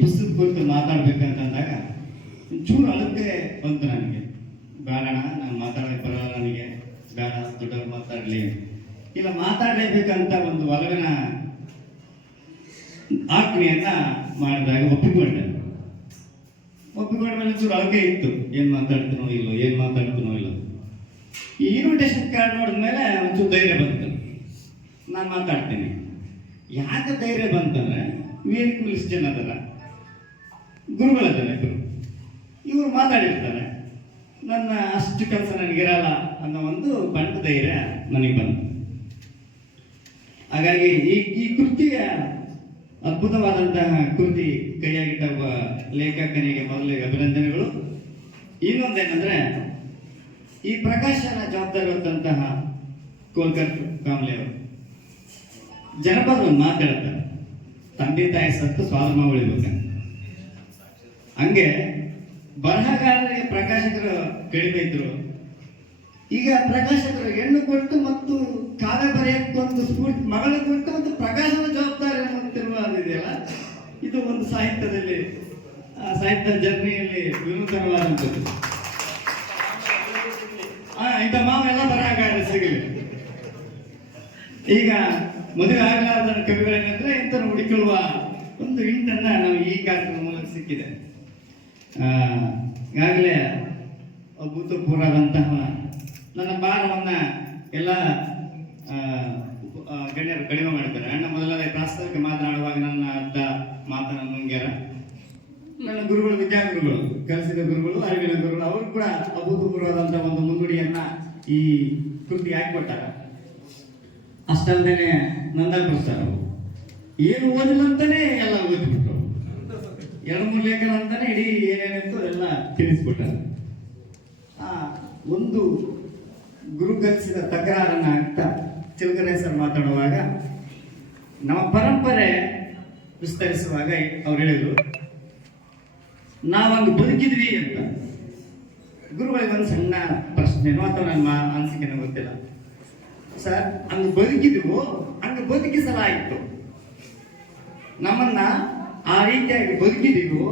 ಪುಸ್ತಕ ಕುರಿತು ಮಾತಾಡ್ಬೇಕಂತಂದಾಗ ಒಂಚೂರು ಅಳತೆ ಬಂತು ನನಗೆ. ಬೇಡಣ, ನಾನು ಮಾತಾಡೋಕೆ ಬರಲ್ಲ, ನನಗೆ ಬೇಡ, ದೊಡ್ಡವ್ರು ಮಾತಾಡಲಿ, ಇಲ್ಲ ಮಾತಾಡಲೇಬೇಕಂತ ಒಂದು ಒಲವಿನ ಆಜ್ಞೆಯನ್ನ ಮಾಡಿದಾಗ ಒಪ್ಪಿಕೊಂಡೆ ಮೇಲೆ ಒಂಚೂರು ಅಳಕೆ ಇತ್ತು. ಏನು ಮಾತಾಡ್ತೀನೋ ಇಲ್ಲೋ, ಏನು ಮಾತಾಡ್ತೀನೋ ಇಲ್ಲೋ. ಈ ಇನ್ವಿಟೇಷನ್ ಕಾರ್ಡ್ ನೋಡಿದ್ಮೇಲೆ ಒಂಚೂರು ಧೈರ್ಯ ಬಂತು, ನಾನು ಮಾತಾಡ್ತೀನಿ. ಯಾಕೆ ಧೈರ್ಯ ಬಂತಂದ್ರೆ, ವೇದಿಕೆ ಇಷ್ಟು ಜನ ಅದಲ್ಲ, ಗುರುಗಳದಾರೆ, ಇವರು ಮಾತಾಡಿರ್ತಾರೆ, ನನ್ನ ಅಷ್ಟು ಕೆಲಸ ನನಗಿರಲ್ಲ ಅನ್ನೋ ಒಂದು ಬಂಡ ಧೈರ್ಯ ನನಗೆ ಬಂತು. ಹಾಗಾಗಿ ಈ ಕೃತಿಯ ಅದ್ಭುತವಾದಂತಹ ಕೃತಿ ಕೈಯಾಗಿಟ್ಟ ಒಬ್ಬ ಲೇಖಕನಿಗೆ ಮೊದಲಿಗೆ ಅಭಿನಂದನೆಗಳು. ಇನ್ನೊಂದೇನೆಂದ್ರೆ, ಈ ಪ್ರಕಾಶನ ಜವಾಬ್ದಾರಿ ಹೊತ್ತಂತಹ ಕೋಲ್ಕರ್ ಕಾಮ್ಲೆ ಅವರು ಜನಪದವನ್ನು ಮಾತಾಡ್ತಾರೆ, ತಂದೆ ತಾಯಿ ಸತ್ತು ಸ್ವಾತಂತ್ರ್ಯ ಉಳಿಬೇಕಂತ. ಹಂಗೆ ಬರಹಗಾರರಿಗೆ ಪ್ರಕಾಶಕರು ಕಡಿಮೆ ಇದ್ರು, ಈಗ ಪ್ರಕಾಶಕರು ಹೆಣ್ಣು ಕೊಟ್ಟು ಮತ್ತು ಕಾವ್ಯ ಬರೆಯಕ್ಕೊಂದು ಸ್ಫೂರ್ತಿ ಮಗಳ ಕೊಟ್ಟು ಮತ್ತು ಪ್ರಕಾಶನ ಜವಾಬ್ದಾರಿ ಅನ್ನುತ್ತಿರುವುದಿದೆಯಲ್ಲ, ಇದು ಒಂದು ಸಾಹಿತ್ಯದಲ್ಲಿ ಸಾಹಿತ್ಯ ಜರ್ನಿಯಲ್ಲಿ ವಿನೂತನವಾದಂಥದ್ದು. ಇಂಥ ಮಾವೆಲ್ಲ ಬರಹಗಾರರು ಸಿಗಲಿ. ಈಗ ಮದುವೆ ಆಗಲಾರದ ಕವಿಗಳೇನಂದ್ರೆ ಇಂಥನ್ನು ಹುಡುಕಿಳುವ ಒಂದು ಹಿಂಟನ್ನ ನಾವು ಈ ಕಾರ್ಯಕ್ರಮ ಮೂಲಕ ಸಿಕ್ಕಿದೆ. ಈಗಾಗಲೇ ಅಭೂತಪೂರ್ವದಂತಹ ನನ್ನ ಭಾರವನ್ನ ಎಲ್ಲ ಗಣ್ಯರು ಕಡಿಮೆ ಮಾಡಿದ್ದಾರೆ. ಅಣ್ಣ ಮೊದಲನೇ ಪ್ರಾಸ್ತಾವಿಕ ಮಾತನಾಡುವಾಗ ನನ್ನ ಅಡ್ಡ ಮಾತನ್ನು ನುಂಗ್ಯಾರ. ನನ್ನ ಗುರುಗಳು, ವಿದ್ಯಾಗುರುಗಳು, ಕಲಿಸಿದ ಗುರುಗಳು, ಅರಿವಿನ ಗುರುಗಳು, ಅವರು ಕೂಡ ಅಭೂತಪೂರ್ವದಂತಹ ಒಂದು ಮುನ್ನುಡಿಯನ್ನ ಈ ಕೃತಿ ಹಾಕಿಕೊಟ್ಟಾರ. ಅಷ್ಟಲ್ದೇನೆ ನಂದಾಪುರಸ್ತಾರ ಏನು ಓದಿಲ್ಲ ಅಂತಾನೆ ಎಲ್ಲ ಓದ್ಬಿಟ್ರು, 2-3 ಲೇಖನ ಅಂತಾನೆ ಇಡೀ ಏನೇನಿತ್ತು ಎಲ್ಲ ತಿಳಿಸ್ಬಿಟ್ಟಾರೆ. ಒಂದು ಗುರು ಕಲಿಸಿದ ತಕರಾರನ್ನ ಆಗ್ತಾ ಚಿಲಕರೆ ಸರ್ ಮಾತಾಡುವಾಗ, ನಮ್ಮ ಪರಂಪರೆ ವಿಸ್ತರಿಸುವಾಗ ಅವ್ರು ಹೇಳಿದ್ರು, ನಾವಂದು ಬದುಕಿದ್ವಿ ಅಂತ. ಗುರುಗಳಿಗೆ ಒಂದು ಸಣ್ಣ ಪ್ರಶ್ನೆನೋ ಅಥವಾ ನನ್ನ ಅನಿಸಿಕೆನೋ ಗೊತ್ತಿಲ್ಲ ಸರ್, ಹಂಗೆ ಬದುಕಿದ್ವು, ಹಂಗೆ ಬದುಕಿಸಲಾಯಿತು, ನಮ್ಮನ್ನ ಆ ರೀತಿಯಾಗಿ ಬದುಕಿದೀವು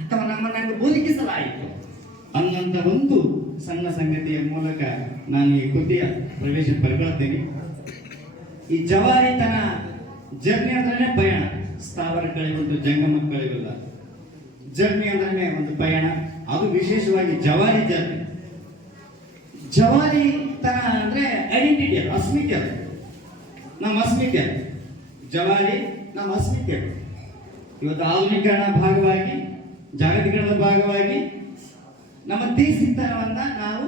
ಅಥವಾ ನಮ್ಮನ್ನ ಹಂಗೆ ಬದುಕಿಸಲಾಯಿತು ಅನ್ನಂತ ಒಂದು ಸಣ್ಣ ಸಂಗತಿಯ ಮೂಲಕ ನಾನು ಈ ಕೃತಿಯ ಪ್ರವೇಶ ಪಡ್ಕೊಳ್ತೇನೆ. ಈ ಜವಾರಿತನ ಜರ್ನಿ ಅಂದ್ರೆ ಪಯಣ, ಸ್ಥಾವರ ಕಳೆಯುವುದು ಜಂಗಮ ಕಳೆಯುವುದಿಲ್ಲ. ಜರ್ನಿ ಅಂದ್ರೆ ಒಂದು ಪಯಣ, ಅದು ವಿಶೇಷವಾಗಿ ಜವಾರಿ ಜರ್ನಿ. ಜವಾರಿತನ ಅಂದ್ರೆ ಐಡೆಂಟಿಟಿ, ಅದು ಅಸ್ಮಿತೆ, ಅದು ನಮ್ಮ ಅಸ್ಮಿತೆ. ಜವಾರಿ ನಮ್ಮ ಅಸ್ಮಿತೆ. ಇವತ್ತು ಆಧುನೀಕರಣ ಭಾಗವಾಗಿ, ಜಾಗತೀಕರಣದ ಭಾಗವಾಗಿ ನಮ್ಮ ದೇಶಿತನವನ್ನ ನಾವು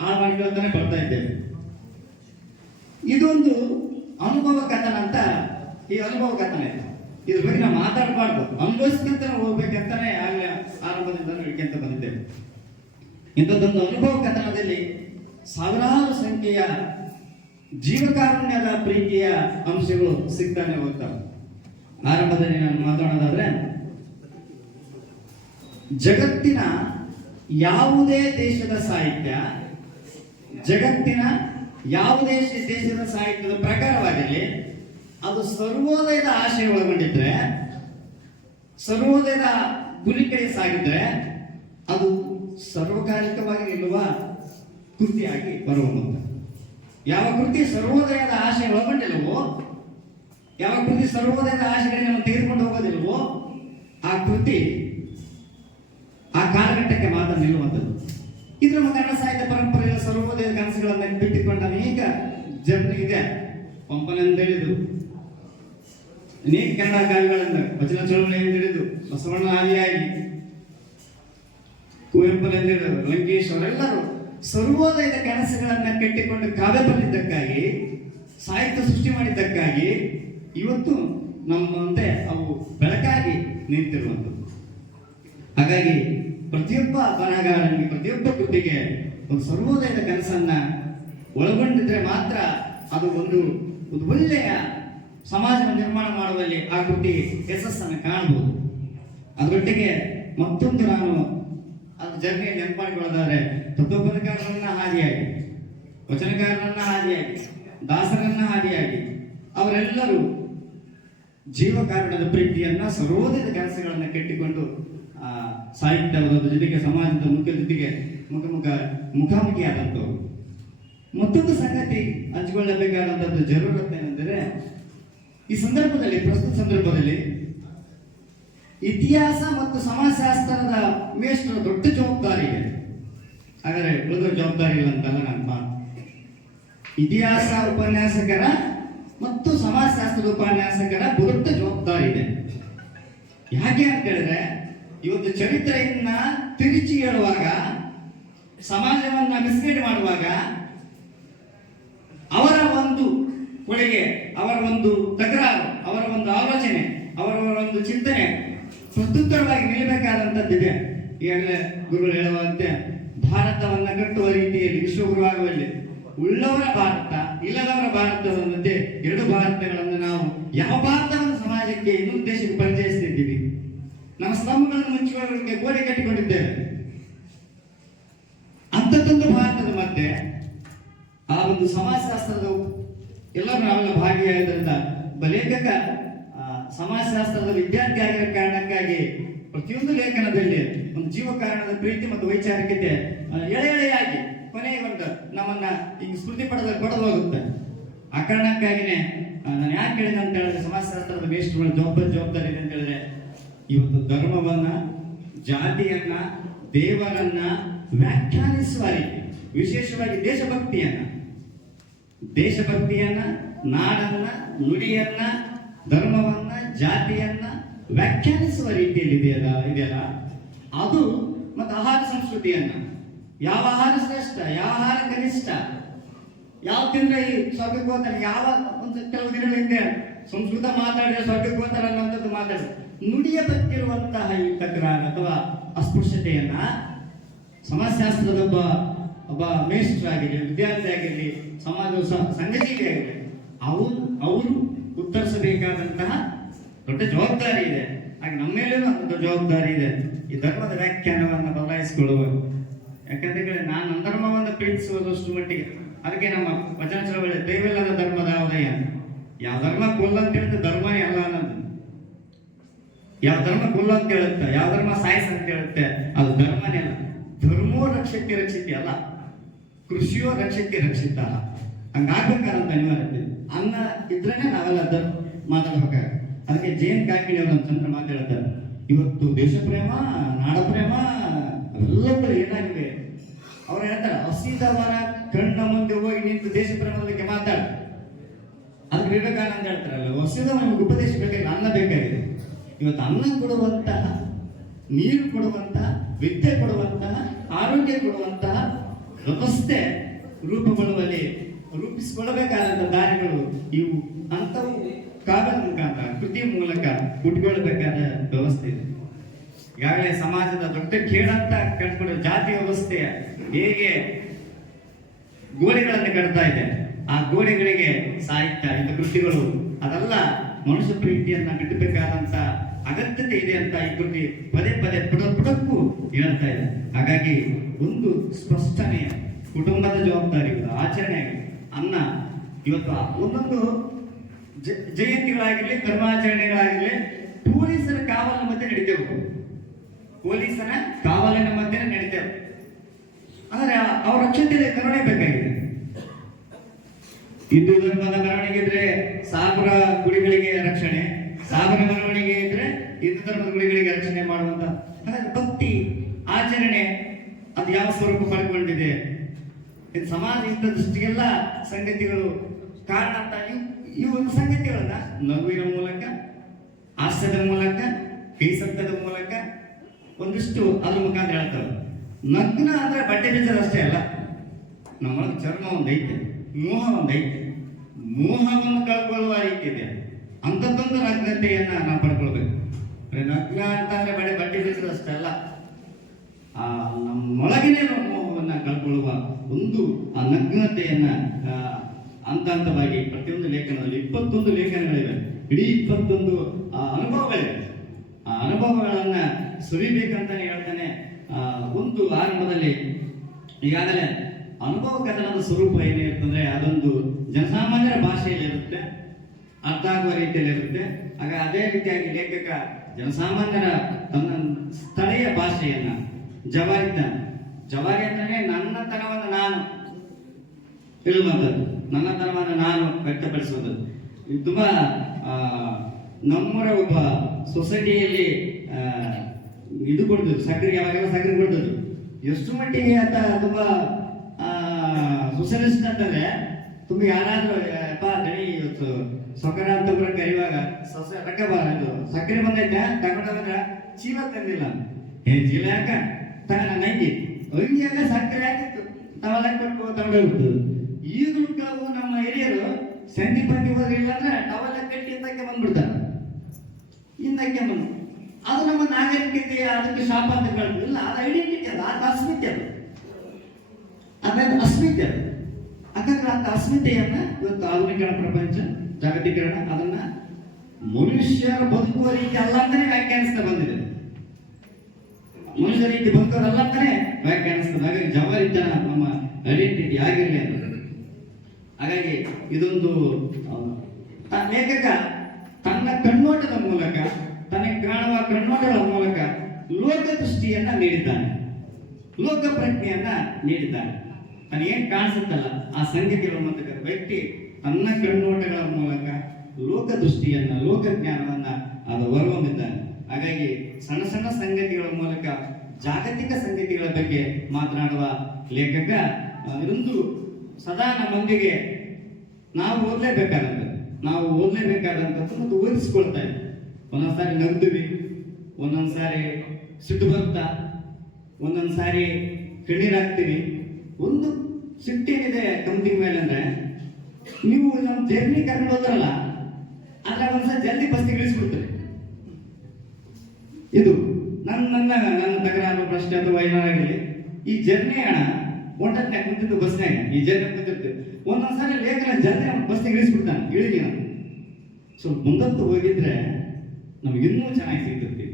ಹಾಳು ಮಾಡಿಕೊಳ್ತಾನೆ ಬರ್ತಾ ಇದ್ದೇವೆ. ಇದೊಂದು ಅನುಭವ ಕಥನ ಅಂತ. ಈ ಅನುಭವ ಕಥನ ಇದ್ರ ಬಗ್ಗೆ ನಾವು ಮಾತಾಡಬಾರ್ದು, ಅನುಭವಿಸ್ಕೊಂತಾನೆ ಹೋಗ್ಬೇಕಂತಾನೆ ಆಗಲೇ ಆರಂಭದಿಂದ ಹಿಡ್ಕೊಂತ ಬಂದಿದ್ದೇವೆ. ಇಂಥದ್ದೊಂದು ಅನುಭವ ಕಥನದಲ್ಲಿ ಸಾವಿರಾರು ಸಂಖ್ಯೆಯ ಜೀವಕಾರುಣ್ಯದ ಪ್ರೀತಿಯ ಅಂಶಗಳು ಸಿಗ್ತಾನೆ ಹೋಗ್ತವೆ. ಆರಂಭದಲ್ಲಿ ನಾನು ಮಾತಾಡೋದಾದ್ರೆ, ಜಗತ್ತಿನ ಯಾವುದೇ ದೇಶದ ಸಾಹಿತ್ಯ, ಜಗತ್ತಿನ ಯಾವುದೇ ದೇಶದ ಸಾಹಿತ್ಯದ ಪ್ರಕಾರವಾಗಿರಲಿ, ಅದು ಸರ್ವೋದಯದ ಆಶಯ ಒಳಗೊಂಡಿದ್ರೆ, ಸರ್ವೋದಯದ ಗುರಿ ಕಡೆ ಸಾಗಿದ್ರೆ, ಅದು ಸರ್ವಕಾಲಿಕವಾಗಿ ನಿಲ್ಲುವ ಕೃತಿಯಾಗಿ ಬರುವಂತ. ಯಾವ ಕೃತಿ ಸರ್ವೋದಯದ ಆಶಯ ಒಳಗೊಂಡಿಲ್ಲವೋ, ಯಾವ ಕೃತಿ ಸರ್ವೋದಯದ ಆಶಯಗಳನ್ನು ತೆಗೆದುಕೊಂಡು ಹೋಗೋದಿಲ್ವೋ, ಆ ಕೃತಿ ಆ ಕಾಲಘಟ್ಟಕ್ಕೆ ಮಾತ್ರ ನಿಲ್ಲುವಂಥದ್ದು. ಇದು ನಮ್ಮ ಕನ್ನಡ ಸಾಹಿತ್ಯ ಪರಂಪರೆಯ ಸರ್ವೋದಯದ ಕನಸುಗಳನ್ನು ಬಿಟ್ಟುಕೊಂಡ ಅನೇಕ ಜರ್ನಿ ಇದೆ. ಪಂಪನಂತ ಹೇಳಿದ್ರು, ಅನೇಕ ಕನ್ನಡ ಕಾವ್ಯಗಳಿಂದ ವಚನ ಚಳವಳಿಯಿಂದ ಹಿಡಿದು ಬಸವಣ್ಣ ಆದಿಯಾಗಿ, ಕುವೆಂಪುನಿಂದ ಹಿಡಿದು ಲಂಕೇಶ್ ಅವರೆಲ್ಲರೂ ಸರ್ವೋದಯದ ಕನಸುಗಳನ್ನ ಕಟ್ಟಿಕೊಂಡು ಕಾವ್ಯ ಬರೆದಿದ್ದಕ್ಕಾಗಿ, ಸಾಹಿತ್ಯ ಸೃಷ್ಟಿ ಮಾಡಿದ್ದಕ್ಕಾಗಿ ಇವತ್ತು ನಮ್ಮ ಮುಂದೆ ಅವು ಬೆಳಕಾಗಿ ನಿಂತಿರುವಂಥದ್ದು. ಹಾಗಾಗಿ ಪ್ರತಿಯೊಬ್ಬ ಬರಹಗಾರನಿಗೆ, ಪ್ರತಿಯೊಬ್ಬ ಕೃತಿಗೆ ಒಂದು ಸರ್ವೋದಯದ ಕನಸನ್ನ ಒಳಗೊಂಡಿದ್ರೆ ಮಾತ್ರ ಅದು ಒಂದು ಒಳ್ಳೆಯ ಸಮಾಜವನ್ನು ನಿರ್ಮಾಣ ಮಾಡುವಲ್ಲಿ ಆ ಕೃತಿ ಯಶಸ್ಸನ್ನು ಕಾಣಬಹುದು. ಅದರೊಟ್ಟಿಗೆ ಮತ್ತೊಂದು ನಾನು ಅದು ಜರ್ನಿಯಲ್ಲಿ ನೆನಪು ಮಾಡಿಕೊಳ್ಳೋದಾದ್ರೆ, ತತ್ವಪದಕಾರರನ್ನ ಹಾದಿಯಾಗಿ, ವಚನಕಾರರನ್ನ ಹಾದಿಯಾಗಿ, ದಾಸರನ್ನ ಹಾದಿಯಾಗಿ ಅವರೆಲ್ಲರೂ ಜೀವಕಾರುಣ್ಯದ ಪ್ರೀತಿಯನ್ನ ಸರೋದಿತ ಕೆಲಸಗಳನ್ನ ಕಟ್ಟಿಕೊಂಡು ಸಾಹಿತ್ಯದ ಜೊತೆಗೆ ಸಮಾಜದ ಜೊತೆಗೆ ಮುಖಾಮುಖಿಯಾದಂಥವ್ರು. ಮತ್ತೊಂದು ಸಂಗತಿ ಹಂಚಿಕೊಳ್ಳಬೇಕಾದಂಥದ್ದು ಜರೂರತ್ ಏನೆಂದರೆ, ಈ ಸಂದರ್ಭದಲ್ಲಿ, ಪ್ರಸ್ತುತ ಸಂದರ್ಭದಲ್ಲಿ ಇತಿಹಾಸ ಮತ್ತು ಸಮಾಜಶಾಸ್ತ್ರದ ಮೇಷ್ಟ್ರ ದೊಡ್ಡ ಜವಾಬ್ದಾರಿ ಇದೆ. ಹಾಗಾದ್ರೆ ಉಳಿದ ಜವಾಬ್ದಾರಿ ಇಲ್ಲ ಅಂತಲ್ಲ ನನ್ನ ಮಾತು. ಇತಿಹಾಸ ಉಪನ್ಯಾಸಕರ ಮತ್ತು ಸಮಾಜಶಾಸ್ತ್ರದ ಉಪನ್ಯಾಸಕರ ದೊಡ್ಡ ಜವಾಬ್ದಾರಿ ಇದೆ. ಯಾಕೆ ಅಂತ ಹೇಳಿದ್ರೆ, ಇವತ್ತು ಚರಿತ್ರೆಯನ್ನ ತಿರುಚಿ ಹೇಳುವಾಗ, ಸಮಾಜವನ್ನ ಮಿಸ್ಗೈಡ್ ಮಾಡುವಾಗ, ಅವರ ಒಂದು ಕೊಡುಗೆ, ಅವರ ಒಂದು ತಕರಾರು, ಅವರ ಒಂದು ಆಲೋಚನೆ, ಅವರ ಒಂದು ಚಿಂತನೆ ಪ್ರತ್ಯುತ್ತರವಾಗಿ ನಿಲ್ಲಬೇಕಾದಂಥದ್ದಿದೆ. ಈಗಾಗಲೇ ಗುರುಗಳು ಹೇಳುವಂತೆ, ಭಾರತವನ್ನ ಕಟ್ಟುವ ರೀತಿಯಲ್ಲಿ ವಿಶ್ವಗುರುವಾಗುವಲ್ಲಿ ಉಳ್ಳವರ ಭಾರತ, ಇಲ್ಲದವರ ಭಾರತದ ಮಧ್ಯೆ ಎರಡು ಭಾರತಗಳನ್ನು ನಾವು ಯಾವ ಭಾರತವನ್ನು ಸಮಾಜಕ್ಕೆ ಇನ್ನೊಂದು ದೇಶಕ್ಕೆ ಪರಿಚಯಿಸ್ತಿದ್ದೀವಿ. ನಮ್ಮ ಸ್ತಂಭಗಳನ್ನು ಮುಚ್ಚುವವರಿಗೆ ಗೋಡೆ ಕಟ್ಟಿಕೊಂಡಿದ್ದೇವೆ. ಅಂಥದ್ದೊಂದು ಭಾರತದ ಮಧ್ಯೆ ಆ ಒಂದು ಸಮಾಜಶಾಸ್ತ್ರದ ಎಲ್ಲರೂ ನಾವೆಲ್ಲ ಭಾಗಿಯಾಗಿದ್ದರಿಂದ ಲೇಖಕ ಸಮಾಜಶಾಸ್ತ್ರದ ವಿದ್ಯಾರ್ಥಿ ಆಗಿರೋ ಕಾರಣಕ್ಕಾಗಿ ಪ್ರತಿಯೊಂದು ಲೇಖನದಲ್ಲಿ ಒಂದು ಜೀವಕಾರಣದ ಪ್ರೀತಿ ಮತ್ತು ವೈಚಾರಿಕತೆ ಎಳೆಯಾಗಿ ಕೊನೆಗೆ ಒಂದು ನಮ್ಮನ್ನ ಈಗ ಸ್ಮೃತಿ ಪಡೆದು ಹೋಗುತ್ತೆ. ಆ ಕಾರಣಕ್ಕಾಗಿನೇ ನಾನು ಯಾಕೆ ಹೇಳಿದೆ ಅಂತ ಹೇಳಿದ್ರೆ, ಸಮಾಜಶಾಸ್ತ್ರದ ಮೇಷ್ಟ್ರುಗಳ ಜವಾಬ್ದಾರಿ ಇದೆ ಅಂತ ಹೇಳಿದ್ರೆ, ಇವತ್ತು ಧರ್ಮವನ್ನ, ಜಾತಿಯನ್ನ, ದೇವರನ್ನ ವ್ಯಾಖ್ಯಾನಿಸುವ ರೀತಿ, ವಿಶೇಷವಾಗಿ ದೇಶಭಕ್ತಿಯನ್ನ, ನಾಡನ್ನ, ನುಡಿಯನ್ನ, ಧರ್ಮವನ್ನ, ಜಾತಿಯನ್ನ ವ್ಯಾಖ್ಯಾನಿಸುವ ರೀತಿಯಲ್ಲಿ ಇದೆಯಲ್ಲ ಅದು, ಮತ್ತು ಆಹಾರ ಸಂಸ್ಕೃತಿಯನ್ನ, ಯಾವ ಆಹಾರ ಶ್ರೇಷ್ಠ, ಯಾವ ಆಹಾರ ಕನಿಷ್ಠ, ಯಾವ ತಿಂದ್ರೆ ಈ ಸ್ವರ್ಗಕ್ಕೆ ಹೋಗ್ತಾರೆ, ಯಾವ ಒಂದು ಕೆಲವು ದಿನಗಳ ಹಿಂದೆ ಸಂಸ್ಕೃತ ಮಾತಾಡಿದ್ರೆ ಸ್ವರ್ಗಕ್ಕೆ ಹೋಗ್ತಾರೆ ಅನ್ನೋಂಥದ್ದು ಮಾತಾಡಿದ್ರೆ, ನುಡಿಯ ಬಗ್ಗಿರುವಂತಹ ಈ ತಕರಾರು ಅಥವಾ ಅಸ್ಪೃಶ್ಯತೆಯನ್ನ ಸಮಾಜಶಾಸ್ತ್ರದ ಒಬ್ಬ ಮೇಷ್ಟ್ರ ಆಗಿರಲಿ, ವಿದ್ಯಾರ್ಥಿ ಆಗಿರಲಿ, ಸಮಾಜದ ಸಂಘಜೀವಿ ಆಗಿರಲಿ, ಅವರು ಉತ್ತರಿಸಬೇಕಾದಂತಹ ದೊಡ್ಡ ಜವಾಬ್ದಾರಿ ಇದೆ. ಹಾಗೆ ನಮ್ಮ ಮೇಲೇನೂ ದೊಡ್ಡ ಜವಾಬ್ದಾರಿ ಇದೆ, ಈ ಧರ್ಮದ ವ್ಯಾಖ್ಯಾನವನ್ನು ಬದಲಾಯಿಸಿಕೊಳ್ಳುವ. ಯಾಕಂದ್ರೆ ನಾನು ನನ್ನ ಧರ್ಮವನ್ನು ಪ್ರೀತಿಸುವುದಷ್ಟು ಮಟ್ಟಿಗೆ, ಅದಕ್ಕೆ ನಮ್ಮ ವಚನ ಚಳವಳಿ ದೈವಲ್ಲದ ಧರ್ಮದ ಉದಯ. ಯಾವ ಧರ್ಮ ಕೊಲ್ಲ ಅಂತ ಹೇಳುತ್ತೆ, ಧರ್ಮನೇ ಅಲ್ಲ ಅನ್ನೋದು. ಯಾವ ಧರ್ಮ ಕೊಲ್ಲ ಅಂತ ಹೇಳುತ್ತೆ, ಯಾವ ಧರ್ಮ ಸಾಯಿಸ ಅಂತ ಹೇಳುತ್ತೆ, ಅದು ಧರ್ಮನೇ ಅಲ್ಲ. ಧರ್ಮೋ ರಕ್ಷಕ್ಕೆ ರಕ್ಷಿತಿ ಅಲ್ಲ, ಕೃಷಿಯೋ ರಕ್ಷಕ್ಕೆ ರಕ್ಷಿತ. ಹಂಗಾಗ್ಬೇಕಾದಂತ ಅನಿವಾರ್ಯತೆ. ಅನ್ನ ಇದ್ರೇನೆ ನಾವೆಲ್ಲ ಮಾತಾಡ್ಬೇಕಾಗ. ಅದಕ್ಕೆ ಜೈನ್ ಕಾಕಿಣಿ ಅವರು ಚಂದ್ರ ಮಾತಾಡ್ತಾರೆ, ಇವತ್ತು ದೇಶ ಪ್ರೇಮ, ನಾಡ ಪ್ರೇಮ ಎಲ್ಲವೂ ಏನಾಗಿದೆ. ಅವ್ರು ಹೇಳ್ತಾರೆ, ಹಸಿದವರ ಕಣ್ಣ ಮುಂದೆ ಹೋಗಿ ನಿಂತು ದೇಶ ಪ್ರೇಮದ ಬಗ್ಗೆ ಮಾತಾಡ. ಅದಕ್ಕೆ ವಿವೇಕಾನಂದ ಹೇಳ್ತಾರಲ್ಲ, ಹಸಿದವ ನಮಗೆ ಉಪದೇಶ ಬೇಕಾಗಿಲ್ಲ, ಅನ್ನ ಬೇಕಾಗಿದೆ. ಇವತ್ತು ಅನ್ನ ಕೊಡುವಂತಹ, ನೀರು ಕೊಡುವಂತಹ, ವಿದ್ಯೆ ಕೊಡುವಂತಹ, ಆರೋಗ್ಯ ಕೊಡುವಂತಹ ವ್ಯವಸ್ಥೆ ರೂಪಿಸಿಕೊಳ್ಳಬೇಕಾದಂತಹ ದಾರಿಗಳು ಇವು. ಅಂಥವು ಕಾವ್ಯದ ಮುಖಾಂತರ, ಕೃತಿಯ ಮೂಲಕ ಹುಟ್ಟುಕೊಳ್ಳಬೇಕಾದ ವ್ಯವಸ್ಥೆ ಇದೆ. ಈಗಾಗಲೇ ಸಮಾಜದ ದೊಡ್ಡ ಕೇಡಂತ ಕಂಡುಕೊಂಡ ಜಾತಿ ವ್ಯವಸ್ಥೆಯ ಹೇಗೆ ಗೋಡೆಗಳನ್ನು ಕಟ್ತಾ ಇದೆ, ಆ ಗೋಡೆಗಳಿಗೆ ಸಾಹಿತ್ಯ, ಇಂಥ ಕೃತಿಗಳು, ಅದೆಲ್ಲ ಮನುಷ್ಯ ಪ್ರೀತಿಯನ್ನ ಬಿಟ್ಟಬೇಕಾದಂತ ಅಗತ್ಯತೆ ಇದೆ ಅಂತ ಈ ಕೃತಿ ಪದೇ ಪದೇ ಪುಟಕ್ಕೂ ಹೇಳ್ತಾ ಇದೆ. ಹಾಗಾಗಿ ಒಂದು ಸ್ಪಷ್ಟನೆಯ ಕುಟುಂಬದ ಜವಾಬ್ದಾರಿಗಳು, ಆಚರಣೆ, ಅನ್ನ, ಇವತ್ತು ಒಂದೊಂದು ಜಯಂತಿಗಳಾಗಿರ್ಲಿ, ಧರ್ಮಾಚರಣೆಗಳಾಗಿರ್ಲಿ, ಪೊಲೀಸರ ಕಾವಲಿನ ಮಧ್ಯೆ ನಡೀತೇವೆ. ಪೊಲೀಸರ ಕಾವಲಿನ ಮಧ್ಯೆ ನಡೀತೇವೆ ಅಂದ್ರೆ ಅವ್ರ ರಕ್ಷತೆ ಕರುಣೆ ಬೇಕಾಗಿದೆ. ಹಿಂದೂ ಧರ್ಮದ ಮೆರವಣಿಗೆ ಇದ್ರೆ ಸಾವಿರ ಗುಡಿಗಳಿಗೆ ರಕ್ಷಣೆ, ಸಾವಿರ ಮೆರವಣಿಗೆ ಇದ್ರೆ ಹಿಂದೂ ಧರ್ಮದ ಗುಡಿಗಳಿಗೆ ರಕ್ಷಣೆ ಮಾಡುವಂತ. ಹಾಗಾದ್ರೆ ಭಕ್ತಿ ಆಚರಣೆ ಅದು ಯಾವ ಸ್ವರೂಪ ಪಡ್ಕೊಂಡಿದೆ, ಇದು ಸಮಾಜ ಇಂಥ ದೃಷ್ಟಿಗೆಲ್ಲ ಸಂಗತಿಗಳು ಕಾರಣ ಅಂತ. ಈ ಒಂದು ಸಂಗತಿಗಳನ್ನ ನಗುವಿನ ಮೂಲಕ, ಹಾಸ್ಯದ ಮೂಲಕ, ಕೈಸತ್ತದ ಮೂಲಕ ಒಂದಿಷ್ಟು ಅದ್ರ ಮುಖಾಂತರ ಹೇಳ್ತಾರೆ. ನಗ್ನ ಅಂದ್ರೆ ಬಟ್ಟೆ ಬೀಜದಷ್ಟೇ ಅಲ್ಲ, ನಮ್ಮೊಳಗೆ ಚರ್ಮ ಒಂದೈತೆ, ಮೋಹ ಒಂದೈತೆ. ಮೋಹವನ್ನು ಕಳ್ಕೊಳ್ಳುವ ರೀತಿ ಇದೆ. ಅಂಥದ್ದೊಂದು ನಗ್ನತೆಯನ್ನ ನಾವು ಪಡ್ಕೊಳ್ಬೇಕು. ನಗ್ನ ಅಂತಂದ್ರೆ ಬಟ್ಟೆ ಬೀಜದಷ್ಟೇ ಅಲ್ಲ, ನಮ್ಮೊಳಗಿನೇ ಮೋಹವನ್ನ ಕಳ್ಕೊಳ್ಳುವ ಒಂದು ಆ ನಗ್ನತೆಯನ್ನ ಹಂತ ಹಂತವಾಗಿ ಪ್ರತಿಯೊಂದು ಲೇಖನದಲ್ಲಿ 21 ಲೇಖನಗಳಿವೆ. ಇಡೀ 21 ಅನುಭವಗಳಿವೆ. ಆ ಅನುಭವಗಳನ್ನ ಸುರಿಬೇಕಂತಾನೆ ಹೇಳ್ತಾನೆ. ಒಂದು ಆರಂಭದಲ್ಲಿ ಈಗಾಗಲೇ ಅನುಭವ ಕಥನದ ಸ್ವರೂಪ ಏನಿರುತ್ತಂದ್ರೆ, ಅದೊಂದು ಜನಸಾಮಾನ್ಯರ ಭಾಷೆಯಲ್ಲಿ ಇರುತ್ತೆ. ಅರ್ಥ ಆಗುವ ರೀತಿಯಲ್ಲಿ ಇರುತ್ತೆ. ಆಗ ಅದೇ ರೀತಿಯಾಗಿ ಲೇಖಕ ಜನಸಾಮಾನ್ಯರ ತನ್ನ ಸ್ಥಳೀಯ ಭಾಷೆಯನ್ನ ಜವಾರಿ ಅಂದ್ರೆ ನನ್ನತನವನ್ನು ನಾನು ಹೇಳುವಂಥದ್ದು, ನನ್ನತನವನ್ನು ನಾನು ವ್ಯಕ್ತಪಡಿಸುವುದು. ಇದು ತುಂಬಾ ನಮ್ಮೂರ ಒಬ್ಬ ಸೊಸೈಟಿಯಲ್ಲಿ ಇದು ಕೊಡ್ತದ್ದು, ಸಕ್ಕರೆ ಯಾವಾಗೆಲ್ಲ ಸಕ್ಕರೆ ಕೊಡ್ತದ್ದು. ಎಷ್ಟು ಮಟ್ಟಿಗೆ ಆತ ತುಂಬಾ ಸೋಷಲಿಸ್ಟ್ ಅಂತಂದ್ರೆ ತುಂಬ ಯಾರಾದ್ರೂ ದಣಿ ಇವತ್ತು ಸೊಕರ ಅಂತ ಕೂಡ ಕರಿವಾಗ ಸಕ್ಕರೆ ಬಂದೈತೆ ತಗೊಂಡ್ರೆ ಚೀಲ ತಂದಿಲ್ಲ, ಚೀಲ ಯಾಕ ನಂಗೆ ಅಂಗಿಯಾಗ ಸಕ್ಕರೆ ಹಾಕಿತ್ತು ತಾವೆಲ್ಲ ಕೊಟ್ಟು ತಗೊಂಡೋಗ್ಬಿಡ್ತು. ಈಗಲೂ ಕೆಲವು ನಮ್ಮ ಹಿರಿಯರು ಸಂಧಿ ಪಂಡಿ ಹೋದ್ರಿಲ್ಲ ಅಂದ್ರೆ ಟವಲ ಕಟ್ಟಿ ಹಿಂದಕ್ಕೆ ಬಂದ್ಬಿಡ್ತಾರೆ. ಹಿಂದಕ್ಕೆ ಬಂದು ಅದು ನಮ್ಮ ನಾಗರಿಕತೆ, ಅದಕ್ಕೆ ಶಾಪ ಅಂತ ಕೇಳ್ತೀವಿ. ಇಲ್ಲ, ಅದು ಐಡೆಂಟಿಟಿ, ಅದು ಅಸ್ಮಿತೆ, ಅದು ಅಸ್ಮಿತೆ. ಹಾಗಾದ್ರೆ ಅಂತ ಅಸ್ಮಿತೆಯನ್ನ ಇವತ್ತು ಆಧುನೀಕರಣ ಪ್ರಪಂಚ, ಜಾಗತೀಕರಣ ಅದನ್ನ ಮನುಷ್ಯರ ಬದುಕುವ ರೀತಿ ಅಲ್ಲ ಅಂತಾನೆ ವ್ಯಾಖ್ಯಾನಿಸ್ತಾ ಬಂದಿದೆ. ಮನುಷ್ಯ ರೀತಿ ಬದುಕೋದಲ್ಲ ಅಂತಾನೆ ವ್ಯಾಖ್ಯಾನಿಸ್ತದೆ. ಹಾಗಾಗಿ ಜವಾರಿತನ ನಮ್ಮ ಐಡೆಂಟಿಟಿ ಆಗಿರಲಿ ಅಂತ. ಹಾಗಾಗಿ ಇದೊಂದು ಲೇಖಕ ತನ್ನ ಕಣ್ಣೋಟದ ಮೂಲಕ, ತನಗೆ ಕಾಣುವ ಕಣ್ಣೋಟಗಳ ಮೂಲಕ ಲೋಕದೃಷ್ಟಿಯನ್ನ ನೀಡಿದ್ದಾನೆ, ಲೋಕ ಪ್ರಜ್ಞೆಯನ್ನ ನೀಡಿದ್ದಾನೆ. ತನಗೇನು ಕಾಣಿಸುತ್ತಲ್ಲ ಆ ಸಂಗತಿಗಳ ಮೂಲಕ ವ್ಯಕ್ತಿ ತನ್ನ ಕಣ್ಣೋಟಗಳ ಮೂಲಕ ಲೋಕದೃಷ್ಟಿಯನ್ನ, ಲೋಕಜ್ಞಾನವನ್ನ ಅದು ಹೊರಹೊಮ್ಮಿದ್ದಾನೆ. ಹಾಗಾಗಿ ಸಣ್ಣ ಸಣ್ಣ ಸಂಗತಿಗಳ ಮೂಲಕ ಜಾಗತಿಕ ಸಂಗತಿಗಳ ಬಗ್ಗೆ ಮಾತನಾಡುವ ಲೇಖಕ ಇದೊಂದು ಸದಾ ನಮ್ಮೊಂದಿಗೆ ನಾವು ಓದಲೇಬೇಕಾದಂಥದ್ದು ಮತ್ತು ಓದಿಸ್ಕೊಳ್ತಾ ಇದ್ವಿ. ಒಂದೊಂದ್ಸಾರಿ ನಗ್ತೀವಿ, ಒಂದೊಂದ್ಸಾರಿ ಸಿಟ್ಟು ಬರುತ್ತಾ, ಒಂದೊಂದ್ಸಾರಿ ಕಣ್ಣೀರಾಗ್ತೀವಿ. ಒಂದು ಸಿಟ್ಟೇನಿದೆ ಕಂಪ್ನಿ ಮೇಲೆ ಅಂದ್ರೆ, ನೀವು ನಮ್ಮ ಜರ್ನಿ ಕರ್ಕೊಂಡು ಹೋದ್ರಲ್ಲ ಅದ್ರ ಒಂದ್ಸಲ ಜಲ್ದಿ ಬಸ್ಸಿಗೆ ಇಳಿಸ್ಬಿಡ್ತಾರೆ. ಇದು ನನ್ನ ತಕರಾರು ಪ್ರಶ್ನೆ ಅಥವಾ ಏನಾಗಲಿ, ಈ ಜರ್ನಿ ಹಣ ಒಂಟತ್ನಾಗ ಕುಂತಿದ್ದು ಬಸ್ನಾಗ ಈ ಜರ್ನಿ ಕುಂತಿರ್ತೀವಿ. ಒಂದೊಂದ್ಸಾರಿ ಲೇಖನ ಜಲ್ದಿ ನಮ್ಮ ಬಸ್ಸಿಗೆ ಇಳಿಸ್ಬಿಡ್ತಾನೆ, ಇಳಿದಿ ನಾವು ಸ್ವಲ್ಪ ಮುಂದತ್ತು ಹೋಗಿದ್ರೆ ನಮ್ಗೆ ಇನ್ನೂ ಚೆನ್ನಾಗಿ ಸಿಗ್ತೈತಿ.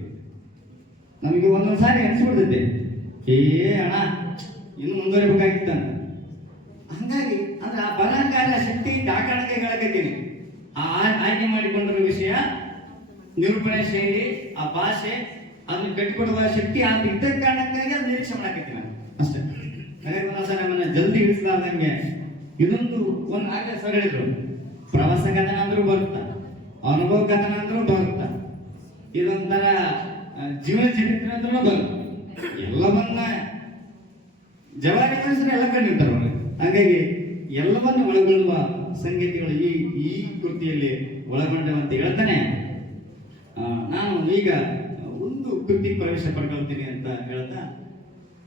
ನಮಗೆ ಒಂದೊಂದ್ಸಾರಿ ಅನ್ಸ್ಬಿಡ್ತೈತೆ, ಅಣ್ಣ ಇನ್ನು ಮುಂದುವರಿಬೇಕಾಗಿತ್ತ ಅಂತ. ಹಂಗಾಗಿ ಅಂದ್ರೆ ಆ ಬರಹಕಾರ ಶಕ್ತಿ ದಾಖಲಾತಿ ಹೇಳಕತ್ತೀನಿ. ಆ ಆಯ್ಕೆ ಮಾಡಿಕೊಂಡಿರೋ ವಿಷಯ, ನಿರೂಪಣೆ ಶೈಲಿ, ಆ ಭಾಷೆ, ಅದನ್ನ ಕಟ್ಟಿಕೊಡುವ ಶಕ್ತಿ ಆ ಇದ್ದ ಕಾರಣಕ್ಕಾಗಿ ಅದು ನಿರೀಕ್ಷೆ ಮಾಡಕತ್ತೀನಿ ನಾನು ಅಷ್ಟೇ. ಹಾಗಾಗಿ ಒಂದೊಂದ್ಸಲ ನಮ್ಮನ್ನ ಜಲ್ದಿ ಇಳಿಸಲಾರ್ದಂಗೆ ಇದೊಂದು ಒಂದು ಆಗಲೇ ಸರ್ ಹೇಳಿದ್ರು, ಪ್ರವಾಸ ಕಥನ ಅಂದ್ರೂ ಬರುತ್ತಾ, ಅನುಭವ ಕಥನ ಅಂದ್ರೂ ಬರುತ್ತಾ, ಇದೊಂಥರ ಜೀವನ ಚರಿತ್ರೆ ಅಂದ್ರೂ ಬರುತ್ತೆ. ಎಲ್ಲವನ್ನ ಜವಾರಿ ಮನುಷ್ಯರು ಎಲ್ಲ ಕಂಡಿರ್ತಾರೆ ಅವರು. ಹಾಗಾಗಿ ಎಲ್ಲವನ್ನು ಒಳಗೊಳ್ಳುವ ಸಂಗತಿಗಳು ಈ ಕೃತಿಯಲ್ಲಿ ಒಳಗೊಂಡವಂತ ಹೇಳ್ತಾನೆ. ನಾನು ಈಗ ಒಂದು ಕೃತಿ ಪ್ರವೇಶ ಪಡ್ಕೊಳ್ತೀನಿ ಅಂತ ಹೇಳ್ತಾ,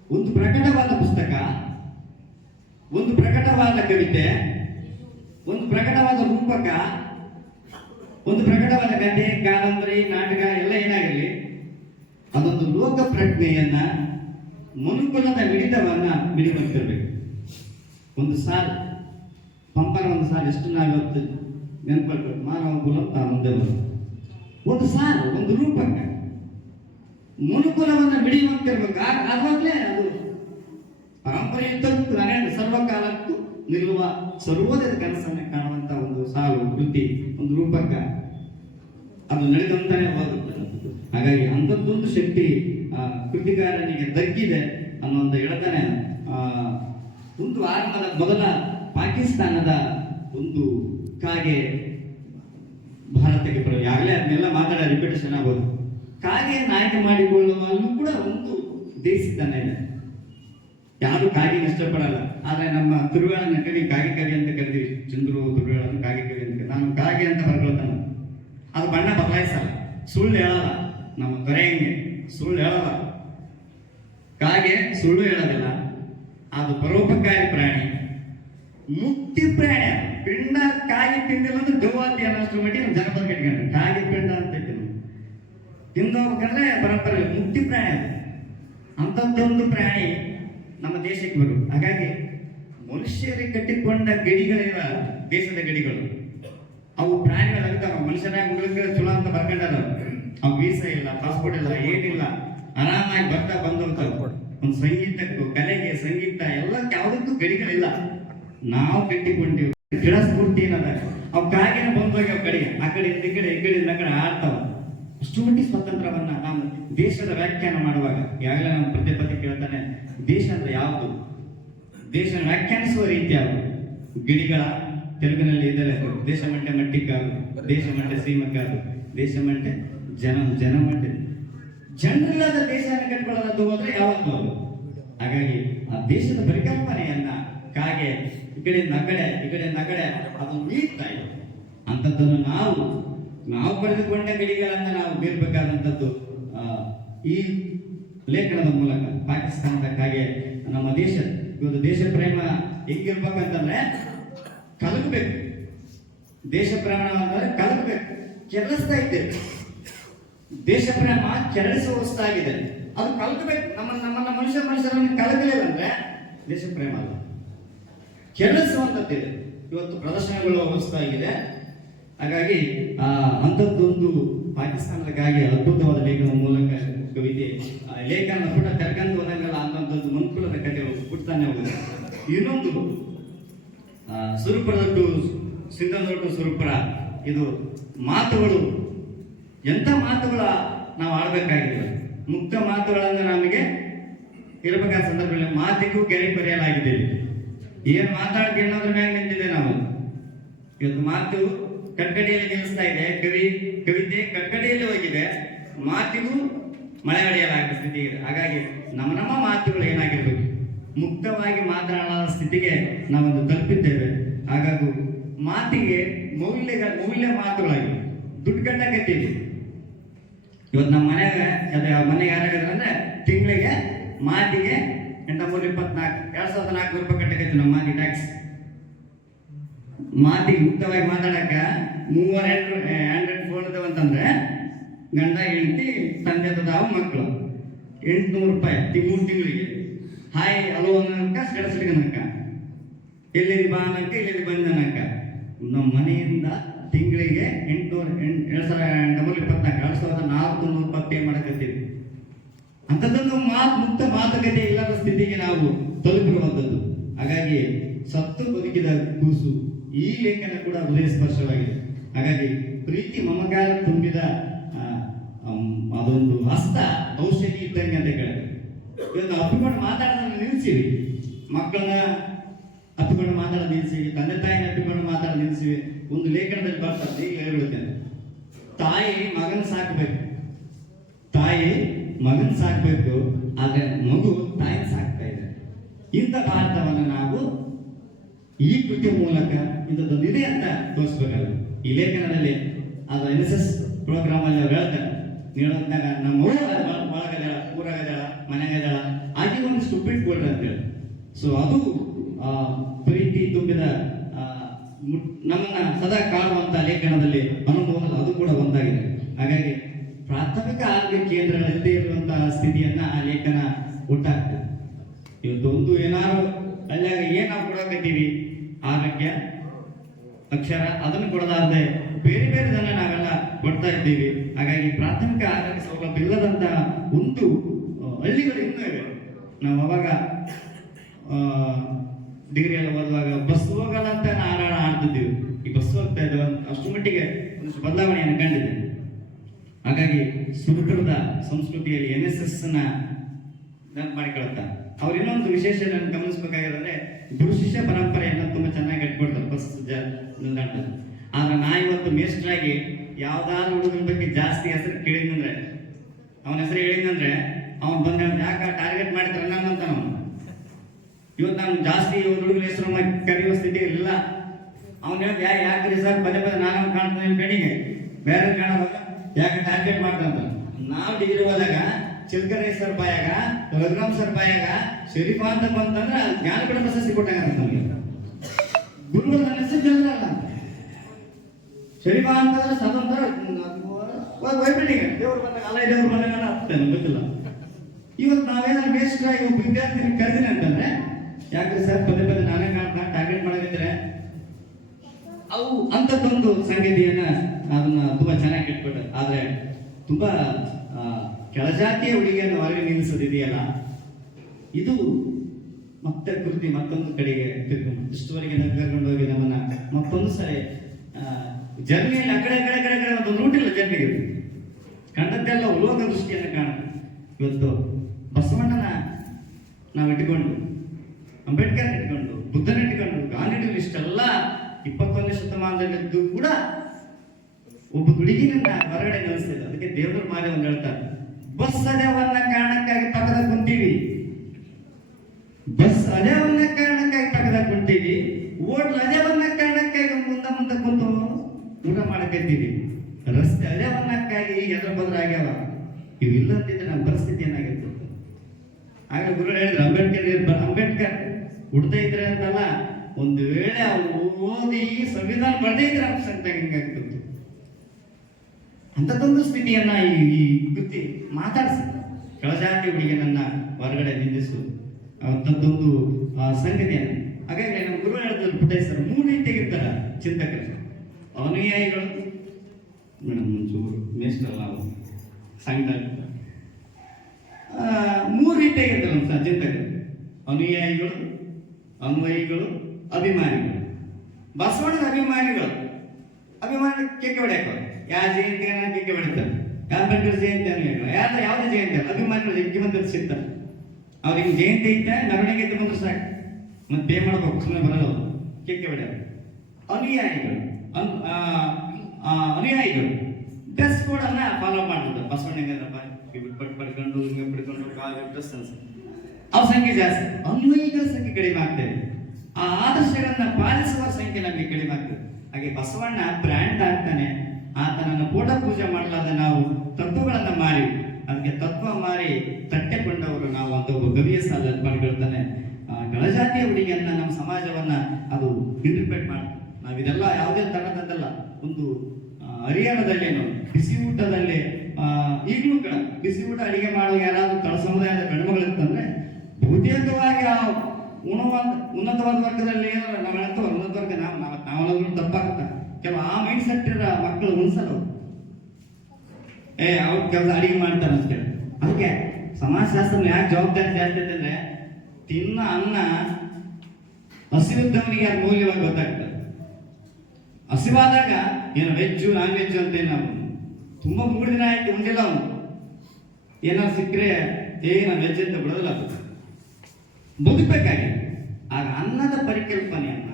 ಒಂದು ಪ್ರಕಟವಾದ ಪುಸ್ತಕ, ಒಂದು ಪ್ರಕಟವಾದ ಕವಿತೆ, ಒಂದು ಪ್ರಕಟವಾದ ರೂಪಕ, ಒಂದು ಪ್ರಕಟವಾದ ಕಥೆ, ಕಾದಂಬರಿ, ನಾಟಕ ಎಲ್ಲ ಏನಾಗಿರಲಿ, ಅದೊಂದು ಲೋಕ ಪ್ರಜ್ಞೆಯನ್ನ, ಮನುಕುಲದ ಮಿಡಿತವನ್ನ ಮಿಡಿಮಂತಿರ್ಬೇಕು. ಒಂದು ಸಾಲು ಪಂಪನ ಒಂದು ಸಾಲು ಎಷ್ಟು ನಾವಿವತ್ತು ನೆನಪಡ್ಬೇಕು, ಮಾನವ ಕುಲ ತಾನೊಂದೇ ಒಂದು ಸಾಲು, ಒಂದು ರೂಪಕ ಮನುಕುಲವನ್ನ ಮಿಡಿಯುವಂತಿರ್ಬೇಕು. ಆವಾಗಲೇ ಅದು ಪರಂಪರೆಯುದ್ದಕ್ಕೂ ಸರ್ವಕಾಲಕ್ಕೂ ನಿಲ್ಲುವ ಸರ್ವೋದಯ ಕನಸನ್ನ ಕಾಣುವಂತ ಒಂದು ಸಾಲು, ಕೃತಿ, ಒಂದು ರೂಪಕ, ಅದು ನಡೆದಂತಾನೆ ಹೋಗುತ್ತೆ. ಹಾಗಾಗಿ ಅಂಥದ್ದೊಂದು ಶಕ್ತಿ ಕೃತಿಕಾರನಿಗೆ ದಕ್ಕಿದೆ ಅನ್ನೋದು ಹೇಳ್ತಾನೆ. ಒಂದು ಆರಂಭದ ಮೊದಲ ಪಾಕಿಸ್ತಾನದ ಒಂದು ಕಾಗೆ ಭಾರತಕ್ಕೆ ಬರೋದು, ಆಗಲೇ ಅದನ್ನೆಲ್ಲ ಮಾತಾಡೋ ರಿಪಿಟೇಷನ್ ಆಗೋದು. ಕಾಗೆಯನ್ನು ಆಯ್ಕೆ ಮಾಡಿಕೊಳ್ಳುವಲ್ಲೂ ಕೂಡ ಒಂದು ದೇಶಿತನ ಇದೆ. ಯಾರು ಕಾಗಿನ ಇಷ್ಟಪಡಲ್ಲ, ಆದ್ರೆ ನಮ್ಮ ತುರುವೇಳ ನಟನೆ ಕಾಗೆ ಕವಿ ಅಂತ ಕರೆದಿವಿ. ಚಂದ್ರು ತುರುವೇಳನ್ನು ಕಾಗೆ ಕವಿ ಅಂತ, ನಾನು ಕಾಗೆ ಅಂತ ಬರ್ಕೊಳ್ತಾನೆ. ಅದು ಬಣ್ಣ ಬದಲಾಯಿಸಲ್ಲ, ಸುಳ್ಳು ಹೇಳಲ್ಲ. ನಮ್ಮ ದೊರೆಯಂಗೆ ಸುಳ್ಳು ಹೇಳಲ್ಲ, ಕಾಗೆ ಸುಳ್ಳು ಹೇಳೋದಿಲ್ಲ. ಅದು ಪರೋಪಕಾರಿ ಪ್ರಾಣಿ, ಮುಕ್ತಿ ಪ್ರಾಣಿ. ಪಿಂಡ ಕಾಗೆ ತಿಂದಿಲ್ಲ ಅಂದ್ರೆ ದೌವಾತಿ ಅನ್ನೋಷ್ಟು ಮಟ್ಟಿಗೆ ನಮ್ಮ ಜನಪದ ಕಟ್ಕೊಂಡ್ರೆ ಕಾಗೆ ಪಿಂಡ ಅಂತ ತಿಂದು ಹೋಗ್ಬೇಕಂದ್ರೆ ಪರಂಪರೆ ಮುಕ್ತಿ ಪ್ರಾಣಿ. ಅದು ಅಂಥದ್ದೊಂದು ಪ್ರಾಣಿ ನಮ್ಮ ದೇಶಕ್ಕೆ ಬರುವುದು. ಹಾಗಾಗಿ ಮನುಷ್ಯರಿಗೆ ಕಟ್ಟಿಕೊಂಡ ಗಡಿಗಳಿವ ದೇಶದ ಗಡಿಗಳು, ಅವು ಪ್ರಾಣಿಗಳಾಗಿದ್ದಾವ. ಮನುಷ್ಯನಾಗ ಮುಗಿಲಿಕ್ಕೆ ಚಲೋ ಅಂತ ಬರ್ಕೊಂಡಾರ, ಅವು ವೀಸಾ ಇಲ್ಲ, ಪಾಸ್ಪೋರ್ಟ್ ಇಲ್ಲ, ಏನಿಲ್ಲ, ಆರಾಮಾಗಿ ಬರ್ತಾ ಬಂದಂಥವು. ಒಂದು ಸಂಗೀತಕ್ಕೂ, ಕಲೆಗೆ, ಸಂಗೀತ ಎಲ್ಲಕ್ಕೆ ಯಾವುದಕ್ಕೂ ಗಡಿಗಳಿಲ್ಲ. ನಾವು ಕಟ್ಟಿಕೊಂಡಿವಿ. ಗಿಡ ಸ್ಫೂರ್ತಿ ಏನದ, ಅವು ಕಾಗಿನ ಬಂದೋಗ್ಯಾವ ಕಡೆಗೆ, ಆ ಕಡೆಯಿಂದ ಈ ಕಡೆಯಿಂದ ಆ ಕಡೆ ಆಡ್ತಾವ. ಅಷ್ಟು ಮಟ್ಟಿಗೆ ಸ್ವತಂತ್ರವನ್ನ ನಾವು ದೇಶದ ವ್ಯಾಖ್ಯಾನ ಮಾಡುವಾಗ ಈಗಾಗಲೇ ನಾವು ಪ್ರತಿ ಕೇಳ್ತಾನೆ, ದೇಶ ಅಂದ್ರೆ ಯಾವುದು, ದೇಶ ವ್ಯಾಖ್ಯಾನಿಸುವ ರೀತಿ ಯಾವುದು. ಗಿಳಿಗಳ ತೆಲುಗಿನಲ್ಲಿ ಇದ್ದಾರೆ, ದೇಶ ಮಂಟೆ ಮಟ್ಟಿಕಾರು, ದೇಶ ಮಂಟೆ ಶ್ರೀಮಕ್ಕಾರು, ದೇಶ ಮಂಟೆ ಜನ ಮಂಟೆ. ಜನರಿಲ್ಲದ ದೇಶವನ್ನು ಕಟ್ಕೊಳ್ಳೋದು ಹೋದ್ರೆ ಯಾವತ್ತೂ ಅದು. ಹಾಗಾಗಿ ಆ ದೇಶದ ಪರಿಕಲ್ಪನೆಯನ್ನ ಕಾಗೆ ಈ ಕಡೆಯಿಂದ ಆ ಕಡೆ ಅದು ಮೀರ್ತಾ ಇದೆ. ಅಂಥದ್ದನ್ನು ನಾವು ಪಡೆದುಕೊಂಡ ಗಡಿಗಳನ್ನ ನಾವು ಬೀರ್ಬೇಕಾದಂಥದ್ದು ಈ ಲೇಖನದ ಮೂಲಕ. ಪಾಕಿಸ್ತಾನದ ಕಾಗೆ ನಮ್ಮ ಇವತ್ತು ದೇಶ ಪ್ರೇಮ ಹೆಂಗಿರ್ಬೇಕಂತಂದ್ರೆ ಕಲಗಬೇಕು. ದೇಶ ಪ್ರೇಮ ಅಂದ್ರೆ ಕಲಗಬೇಕು. ಕೆರಳಿಸ್ತಾ ಇದ್ದೇವೆ, ದೇಶ ಪ್ರೇಮ ಕೆರಳಿಸುವ ವಸ್ತಾಗಿದೆ, ಅದು ಕಲಗಬೇಕು. ನಮ್ಮನ್ನ ಮನುಷ್ಯರನ್ನು ಕಲಗಲಿಲ್ಲ ಅಂದ್ರೆ ದೇಶ ಪ್ರೇಮ ಅಲ್ಲ, ಕೆರಳಿಸುವಂಥದ್ದಿದೆ. ಇವತ್ತು ಪ್ರದರ್ಶನಗಳು ಅವಸ್ಥೆ ಆಗಿದೆ. ಹಾಗಾಗಿ ಅಂಥದ್ದೊಂದು ಪಾಕಿಸ್ತಾನದಕ್ಕಾಗಿ ಅದ್ಭುತವಾದ ಲೇಖನದ ಮೂಲಕ ಕವಿತೆ ಲೇಖನ ಪುಟ ತೆರಕಂದು ಹೋದಂಗೆಲ್ಲ ಅಂತಂಥದ್ದು ಮನುಕುಲದ ಕಥೆಗಳು ಹುಟ್ಟುತ್ತಾನೆ ಹೋಗಿದೆ. ಇನ್ನೊಂದು ಸುರಪುರದೊಟ್ಟು ಸಿಂಧನೊಟ್ಟು ಸುರಪುರ, ಇದು ಮಾತುಗಳು ಎಂಥ ಮಾತುಗಳ ನಾವು ಆಡಬೇಕಾಗಿದೆ. ಮುಕ್ತ ಮಾತುಗಳನ್ನು ನಮಗೆ ಇರಬೇಕಾದ ಸಂದರ್ಭದಲ್ಲಿ ಮಾತಿಗೂ ಗೆರೆ ಬರೆಯಲಾಗಿದೆ. ಏನು ಮಾತಾಡ್ತೀವಿ ಅನ್ನೋದ್ರ ಮ್ಯಾಗ ನಿಂತಿದೆ ನಾವು. ಇವತ್ತು ಮಾತು ಕಟ್ಕಡೆಯಲ್ಲಿ ನಿಲ್ಲಿಸ್ತಾ ಇದೆ, ಕವಿತೆ ಕಟ್ಕಡೆಯಲ್ಲಿ ಹೋಗಿದೆ, ಮಾತಿಗೂ ಮಳೆ ಹೊಡೆಯಲಾಗದ ಸ್ಥಿತಿ ಇದೆ. ಹಾಗಾಗಿ ನಮ್ಮ ಮಾತುಗಳು ಏನಾಗಿರ್ಬೇಕು, ಮುಕ್ತವಾಗಿ ಮಾತನಾಡುವ ಸ್ಥಿತಿಗೆ ನಾವೊಂದು ತಲುಪಿದ್ದೇವೆ. ಹಾಗಾಗಿ ಮಾತಿಗೆ ಮೌಲ್ಯ ಮಾತುಗಳಾಗಿ ದುಡ್ಡು ಕಟ್ಟಕತ್ತೀವಿ. ಇವತ್ತು ನಮ್ಮ ಮನೆಗೆ ಯಾರಾಗಿದ್ರೆ ತಿಂಗಳಿಗೆ ಮಾತಿಗೆ 824,400 ರೂಪಾಯಿ ಕಟ್ಟಕತ್ತೀವಿ ನಾವು ಮಾತಿ ಟ್ಯಾಕ್ಸ್. ಮಾತಿಗೆ ಮುಕ್ತವಾಗಿ ಮಾತಾಡಕ 3 ಆಂಡ್ರಾಯ್ಡ್ ಫೋನ್ ಇದಾವ ಅಂತಂದ್ರೆ ಗಂಡ ಹೆಂಡತಿ ತಂದೆ ತಾವು ಮಕ್ಕಳು 800 ರೂಪಾಯಿ 3 ತಿಂಗಳಿಗೆ. ಹಾಯ್ ಹಲೋ ಅನ್ನಕ ಸ್ಟೇಟಸ್ನಕ್ಕ, ಎಲ್ಲಿದೆ ಬಾ ಅನ್ನಕ, ಎಲ್ಲಿದೆ ಬಂದ ಅನ್ನಕ. ನಮ್ಮ ಮನೆಯಿಂದ ತಿಂಗಳಿಗೆ 2,420 ರೂಪಾಯಿ ಪೇ ಮಾಡಕತ್ತೀವಿ. ಅಂಥದ್ದೊಂದು ಮುಕ್ತ ಮಾತುಕತೆ ಇಲ್ಲದ ಸ್ಥಿತಿಗೆ ನಾವು ತಲುಪಿರುವಂಥದ್ದು. ಹಾಗಾಗಿ ಸತ್ತು ಬದುಕಿದ ಕೂಸು ಈ ಲೇಖನ ಕೂಡ ಹೃದಯ ಸ್ಪರ್ಶವಾಗಿದೆ. ಹಾಗಾಗಿ ಪ್ರೀತಿ ಮಮಕಾರ ತುಂಬಿದ ಅದೊಂದು ಹಸ್ತ ಔಷಧಿ ಇದ್ದಂಗೆ ಅಂತ ಕೇಳಿದ್ರೆ ಇವತ್ತು ಅಪ್ಪಿಕೊಂಡು ಮಾತಾಡೋದನ್ನು ನಿಲ್ಲಿಸಿವಿ, ಮಕ್ಕಳನ್ನ ಅಪ್ಪಿಕೊಂಡು ಮಾತಾಡೋದು ನಿಲ್ಲಿಸಿವಿ, ತಂದೆ ತಾಯಿನ ಅಪ್ಪಿಕೊಂಡು ಮಾತಾಡೋದು ನಿಲ್ಲಿಸಿವಿ. ಒಂದು ಲೇಖನದಲ್ಲಿ ಬರ್ತದೆ, ಈಗ ಹೇಳ್ಬಿಡುತ್ತೇನೆ, ತಾಯಿ ಮಗನ ಸಾಕ್ಬೇಕು, ಆದ್ರೆ ಮಗು ತಾಯಿನ ಸಾಕ್ತಾ ಇದೆ. ಇಂಥ ಭಾರತವನ್ನು ನಾವು ಈ ಕೃತಿಯ ಮೂಲಕ ಇಂಥದ್ದೊಂದು ಇದೆ ಅಂತ ತೋರಿಸ್ಬೇಕಲ್ಲ. ಈ ಲೇಖನದಲ್ಲಿ ಅದು NSS ಪ್ರೋಗ್ರಾಮ್ ಅಲ್ಲಿ ಅವ್ರು ಹೇಳ್ತಾರೆ, ನೀಡೋದ್ನಾಗ ನಮ್ಮ ಒಳಗದಾಳ, ಊರಾಗದಾಳ, ಮನೆಗದಾಳ, ಆಗಿ ಒಂದಿಷ್ಟು ಉಪ್ಪಿಟ್ಟು ಕೊಡ್ರಿ ಅಂತೇಳಿ. ಸೊ ಅದು ಪ್ರೀತಿ ತುಂಬಿದ ನಮ್ಮನ್ನ ಸದಾ ಕಾಣುವಂತ ಲೇಖನದಲ್ಲಿ ಅನುಭವ ಅದು ಕೂಡ ಒಂದಾಗಿದೆ. ಹಾಗಾಗಿ ಪ್ರಾಥಮಿಕ ಆರೋಗ್ಯ ಕೇಂದ್ರಗಳಲ್ಲದೆ ಇರುವಂತಹ ಸ್ಥಿತಿಯನ್ನ ಆ ಲೇಖನ ಹುಟ್ಟಾಗ್ತದೆ. ಇವತ್ತೊಂದು ಏನಾದ್ರು ಅಲ್ಲಾಗ ಏನ್ ನಾವು ಕೊಡಕತ್ತೀವಿ, ಆರೋಗ್ಯ ಅಕ್ಷರ ಅದನ್ನು ಕೊಡಲಾರದೆ ಬೇರೆ ನಾವೆಲ್ಲ ಕೊಡ್ತಾ ಇದ್ದೀವಿ. ಹಾಗಾಗಿ ಪ್ರಾಥಮಿಕ ಆರೋಗ್ಯ ಸೌಲಭ್ಯ ಇಲ್ಲದಂತ ಒಂದು ಹಳ್ಳಿಗಳು ಇನ್ನೂ ಇವೆ. ನಾವು ಅವಾಗ ಡಿಗ್ರಿಯಲ್ಲಿ ಓದುವಾಗ ಬಸ್ ಹೋಗಲ್ಲ ಅಂತ ಹಾರಾಟ ಆಡ್ತಿದ್ದೀವಿ. ಈ ಬಸ್ ಹೋಗ್ತಾ ಇದ್ದೇವೆ, ಅಷ್ಟು ಮಟ್ಟಿಗೆ ಒಂದಷ್ಟು ಬದಲಾವಣೆಯನ್ನು ಕಂಡಿದೆ. ಹಾಗಾಗಿ ಸುರಪುರದ ಸಂಸ್ಕೃತಿಯಲ್ಲಿ NSS ನೆನಪು ಮಾಡಿಕೊಳ್ತಾ ಅವ್ರು ಇನ್ನೊಂದು ವಿಶೇಷ ಗಮನಿಸಬೇಕಾಗಿರೋದ್ರೆ ಗುರು ಶಿಷ್ಯ ಪರಂಪರೆಯನ್ನು ತುಂಬಾ ಚೆನ್ನಾಗಿ ಇಟ್ಕೊಡ್ತಾರೆ ಬಸ್ ನಿಲ್ದಾಣದಲ್ಲಿ. ಆದ್ರೆ ನಾ ಇವತ್ತು ಮೇಸ್ಟ್ರಾಗಿ ಯಾವ್ದಾದ್ರು ಹುಡುಗನ ಬಗ್ಗೆ ಜಾಸ್ತಿ ಹೆಸರು ಕೇಳಿದ್ನಂದ್ರೆ, ಅವನ ಹೆಸರು ಹೇಳಿದ್ನಂದ್ರೆ ಅವ್ನು ಬಂದ ಯಾಕೆ ಟಾರ್ಗೆಟ್ ಮಾಡಿದ್ರೆ ಅಂತ ನಾವು ಇವತ್ತು ನಾನು ಜಾಸ್ತಿ ಹುಡುಗನ ಹೆಸರು ಕರೆಯುವ ಸ್ಥಿತಿ ಇಲ್ಲ. ಅವ್ನು ಯಾಕ್ರಿ ಸರ್ ಪದೇ ನಾನು ಕಾಣ್ತಾನೆ ಕಣಿಗೆ ಬೇರೆ ಕಾಣೋದಾಗ ಯಾಕೆ ಟಾರ್ಗೆಟ್ ಮಾಡ್ದಂತ. ನಾವು ಡಿಗ್ರಿ ಹೋದಾಗ ಚಿಲ್ಕರೆ ಸರ್ ಬಾಯಾಗ, ರಘುರಾಮ್ ಸರ್ ಬಾಯಾಗ ಶರೀಫಾ ಅಂತ ಬಂತಂದ್ರೆ ಜ್ಞಾನಪೀಠ ಪ್ರಶಸ್ತಿ ಕೊಟ್ಟಾಗ ನಮಗೆ. ಗುರುಗಳು ನನ್ನ ಹೆಸರು ಜನರಲ್ಲ, ಶರೀಫಾ ಅಂತಂದ್ರೆ ಸ್ವತಂತ್ರ ವೈಬಿಟ್ಟಿಗೆ ದೇವ್ರು ಬಂದಾಗ ಅಲ್ಲ ದೇವ್ರು ಬಂದಾಗ ಆಗ್ತೇನೆ ಗೊತ್ತಿಲ್ಲ. ಇವತ್ತು ನಾವೇನಾದ್ರು ಬೇಸ್ಟ್ ವಿದ್ಯಾರ್ಥಿ ಕರೆದಿನಿ ಅಂತಂದ್ರೆ ಯಾಕ್ರಿ ಸರ್ ಪದೇ ನಾನೇ ಟಾರ್ಗೆಟ್ ಮಾಡಿದ್ರೆ ಅವು ಅಂಥದ್ದೊಂದು ಸಂಗತಿಯನ್ನ ಅದನ್ನ ತುಂಬಾ ಚೆನ್ನಾಗಿ ಇಟ್ಬಿಟ್ಟು. ಆದ್ರೆ ತುಂಬಾ ಕೆಳಜಾತಿಯ ಹುಡುಗಿಯನ್ನು ಹೊರಗೆ ನಿಲ್ಲಿಸೋದಿದೆಯಲ್ಲ, ಇದು ಮತ್ತೆ ಕೃತಿ ಮತ್ತೊಂದು ಕಡೆಗೆ ತಿರ್ಕೊಂಡು ಇಷ್ಟುವರೆಗೆ ಕರ್ಕೊಂಡು ಹೋಗಿ ನಮ್ಮನ್ನ ಮತ್ತೊಂದು ಸರಿ ಜರ್ನಿಯಲ್ಲಿ ಆ ಕಡೆ ಒಂದು ರೂಟ್ ಇಲ್ಲ ಜರ್ನಿಗೆ. ಕಂಡದ್ದೆಲ್ಲ ಲೋಕ ದೃಷ್ಟಿಯನ್ನು ಕಾಣ. ಇವತ್ತು ಬಸವಣ್ಣನ ನಾವು ಇಟ್ಕೊಂಡು, ಅಂಬೇಡ್ಕರ್ ಇಟ್ಕೊಂಡು, ಬುದ್ಧನ ಇಟ್ಕೊಂಡು, ಗಾಂಧಿ ಇಷ್ಟೆಲ್ಲ 21ನೇ ಶತಮಾನದಲ್ಲಿದ್ದು ಕೂಡ ಒಬ್ಬ ಹುಡುಗಿನನ್ನ ಹೊರಗಡೆ ನಿಲ್ಲಿಸಿಲ್ಲ. ಅದಕ್ಕೆ ದೇವರ ಮಾಲೆ ಒಂದು ಹೇಳ್ತಾರೆ, ಬಸ್ ಅದೇವನ್ನ ಕಾರಣಕ್ಕಾಗಿ ಪಕ್ಕದಾಗ ಕುಂತೀವಿ, ಬಸ್ ಅದೇವನ್ನ ಕಾರಣಕ್ಕಾಗಿ ಪಕ್ಕದಾಗ ಕುಂತೀವಿ, ಹೋಟ್ಲ್ ಅದೇವನ್ನ ಕಾರಣಕ್ಕಾಗಿ ಮುಂದೆ ಕುಂತು ಊಟ ಮಾಡಕತ್ತೀವಿ, ರಸ್ತೆ ಅದೇವನ್ನಕ್ಕಾಗಿ ಎದ್ರ ಬದ್ರಾಗ್ಯಾವ. ಇವಿಲ್ಲಂತಿದ್ರೆ ನಮ್ಮ ಪರಿಸ್ಥಿತಿ ಏನಾಗಿತ್ತು? ಆಗ ಗುರು ಹೇಳಿದ್ರು, ಅಂಬೇಡ್ಕರ್ ಹುಡ್ತಾ ಇದ್ರೆ ಅಂತಲ್ಲ, ಒಂದು ವೇಳೆ ಅವ್ರು ಓದಿ ಸಂವಿಧಾನ ಬರದೇ ಇದ್ರೆ ಸಂಕಟ ಹಿಂಗಾಗ್ತಿತ್ತು. ಅಂಥದ್ದೊಂದು ಸ್ಥಿತಿಯನ್ನ ಈ ಕೃತಿ ಮಾತಾಡಿಸಿ ಕೆಳಜಾತಿ ಹುಡುಗಿಯನ್ನ ಹೊರಗಡೆ ನಿಂದಿಸು ಅಂಥದ್ದೊಂದು ಸಂಗತಿಯನ್ನು. ಹಾಗಾಗಿ ನಮ್ಮ ಗುರು ಹೇಳಿದ್ರು ಪುಟ್ಟಯ್ಯ ಸರ್ 3 ರೀತಿಯಾಗಿರ್ತಾರ ಚಿಂತಕರು. ಅನುಯಾಯಿಗಳು, ಮೇಡಮ್ ಒಂಚೂರು ಮೇಸ್ಟಲ್ಲ ನಾವು ಸಂಘ 3 ರೀತಿಯಾಗಿರ್ತಾರೆ ಚಿಂತಕರು: ಅನುಯಾಯಿಗಳು, ಅನ್ವಯಿಗಳು, ಅಭಿಮಾನಿಗಳು. ಬಸವಣ್ಣನ ಅಭಿಮಾನಿ ಕೇಕೆ ಹೊಡ್ಯಾಕ ಯಾವ ಜಯಂತಿಯನ್ನ ಕೇಕೆ ಹೊಡಿತಾರೆ, ಅಂಬೇಡ್ಕರ್ ಜಯಂತಿ ಯಾವುದೇ ಜಯಂತಿ ಅಲ್ಲ, ಅಭಿಮಾನಿಗಳು ಜಗ್ಗಿ ಬಂದ ಸಿಗ್ತಾರೆ. ಅವ್ರಿಗೆ ಜಯಂತಿ ಐತೆ ಮೆರವಣಿಗೆ ಐತೆ ಬಂದ್ರೆ ಸಾಕು, ಮತ್ತೆ ಪೇ ಮಾಡ್ಬೇಕು, ಸುಮ್ಮನೆ ಬರಲ್ಲ ಅವರು, ಕೇಕೆ ಹೊಡ್ಯಾರ. ಅನುಯಾಯಿಗಳು ಡ್ರೆಸ್ ಕೋಡನ್ನ ಫಾಲೋ ಮಾಡ್ತಾರೆ. ಬಸವಣ್ಣ ಪಡ್ಕೊಂಡು ಬಿಡ್ಕೊಂಡು ಡ್ರೆಸ್ ಅವ್ರ ಸಂಖ್ಯೆ ಜಾಸ್ತಿ, ಅನ್ವಯಿಗಳ ಸಂಖ್ಯೆ ಕಡಿಮೆ ಆಗ್ತದೆ. ಆ ಆದರ್ಶಗಳನ್ನ ಪಾಲಿಸುವ ಸಂಖ್ಯೆ ನಮಗೆ ಕಡಿಮೆ ಆಗ್ತದೆ. ಹಾಗೆ ಬಸವಣ್ಣ ಬ್ರ್ಯಾಂಡ್ ಆಗ್ತಾನೆ, ಆತನನ್ನು ಫೋಟೋ ಪೂಜೆ ಮಾಡಲಾದ ನಾವು ತತ್ವಗಳನ್ನ ಮಾರಿ, ಅದಕ್ಕೆ ತತ್ವ ಮಾರಿ ತಟ್ಟೆಕೊಂಡವರು ನಾವು ಅಂತ ಒಬ್ಬ ಕವಿಯ ಸಾಲ ಮಾಡ್ಕೊಳ್ತಾನೆ. ಕೆಳಜಾತಿಯ ಹುಡುಗಿಯನ್ನ ನಮ್ಮ ಸಮಾಜವನ್ನ ಅದು ಇಂಟರ್ಪ್ರೇಟ್ ಮಾಡಿ ನಾವು ಇದೆಲ್ಲ ಯಾವುದೇ ತರದಲ್ಲ. ಒಂದು ಹರಿಯಾಣದಲ್ಲೇನು ಬಿಸಿ ಊಟದಲ್ಲಿ ಈಗಲೂ ಬಿಸಿ ಊಟ ಅಡಿಗೆ ಮಾಡುವ ಯಾರಾದ್ರೂ ತಳ ಸಮುದಾಯದ ಗಂಡುಮಗಳಿರ್ತಂದ್ರೆ ಬಹುತೇಕವಾಗಿ ಆ ಉನ್ನತವಾದ ವರ್ಗದಲ್ಲಿ ನಾವೆಲ್ಲರೂ ಉನ್ನತ ವರ್ಗ ನಾವೆಲ್ಲರೂ ತಪ್ಪಾಗ್ತ ಕೆಲವು ಆ ಮೈಂಡ್ ಸೆಟ್ ಇರೋ ಮಕ್ಕಳು ಉಣಿಸಲ್ಲ. ಅವ್ರ ಕೆಲಸ ಅಡಿಗೆ ಮಾಡ್ತಾರೆ ಅಂತ ಹೇಳಿ. ಅದಕ್ಕೆ ಸಮಾಜಶಾಸ್ತ್ರ ಯಾಕೆ ಜವಾಬ್ದಾರಿ ಜಾಸ್ತಿ ಅಂತಂದ್ರೆ, ತಿನ್ನ ಅನ್ನ ಹಸಿವಿದ್ದವನಿಗೆ ಯಾರು ಮೌಲ್ಯವಾಗಿ ಗೊತ್ತಾಗ್ತದೆ. ಹಸಿವಾದಾಗ ಏನು ವೆಜ್ಜು ನಾನ್ ವೆಜ್ಜು ಅಂತ ನಾವು ತುಂಬಾ 3 ದಿನ ಆಯ್ತು ಉಂಡಿಲ್ಲ, ಅವನು ಏನಾದ್ರು ಸಿಕ್ಕರೆ ನಾನು ವೆಜ್ ಅಂತ ಬಿಡೋದಿಲ್ಲ. ಅದು ಬದುಕಬೇಕಾಗಿ ಆಗ ಅನ್ನದ ಪರಿಕಲ್ಪನೆಯನ್ನ,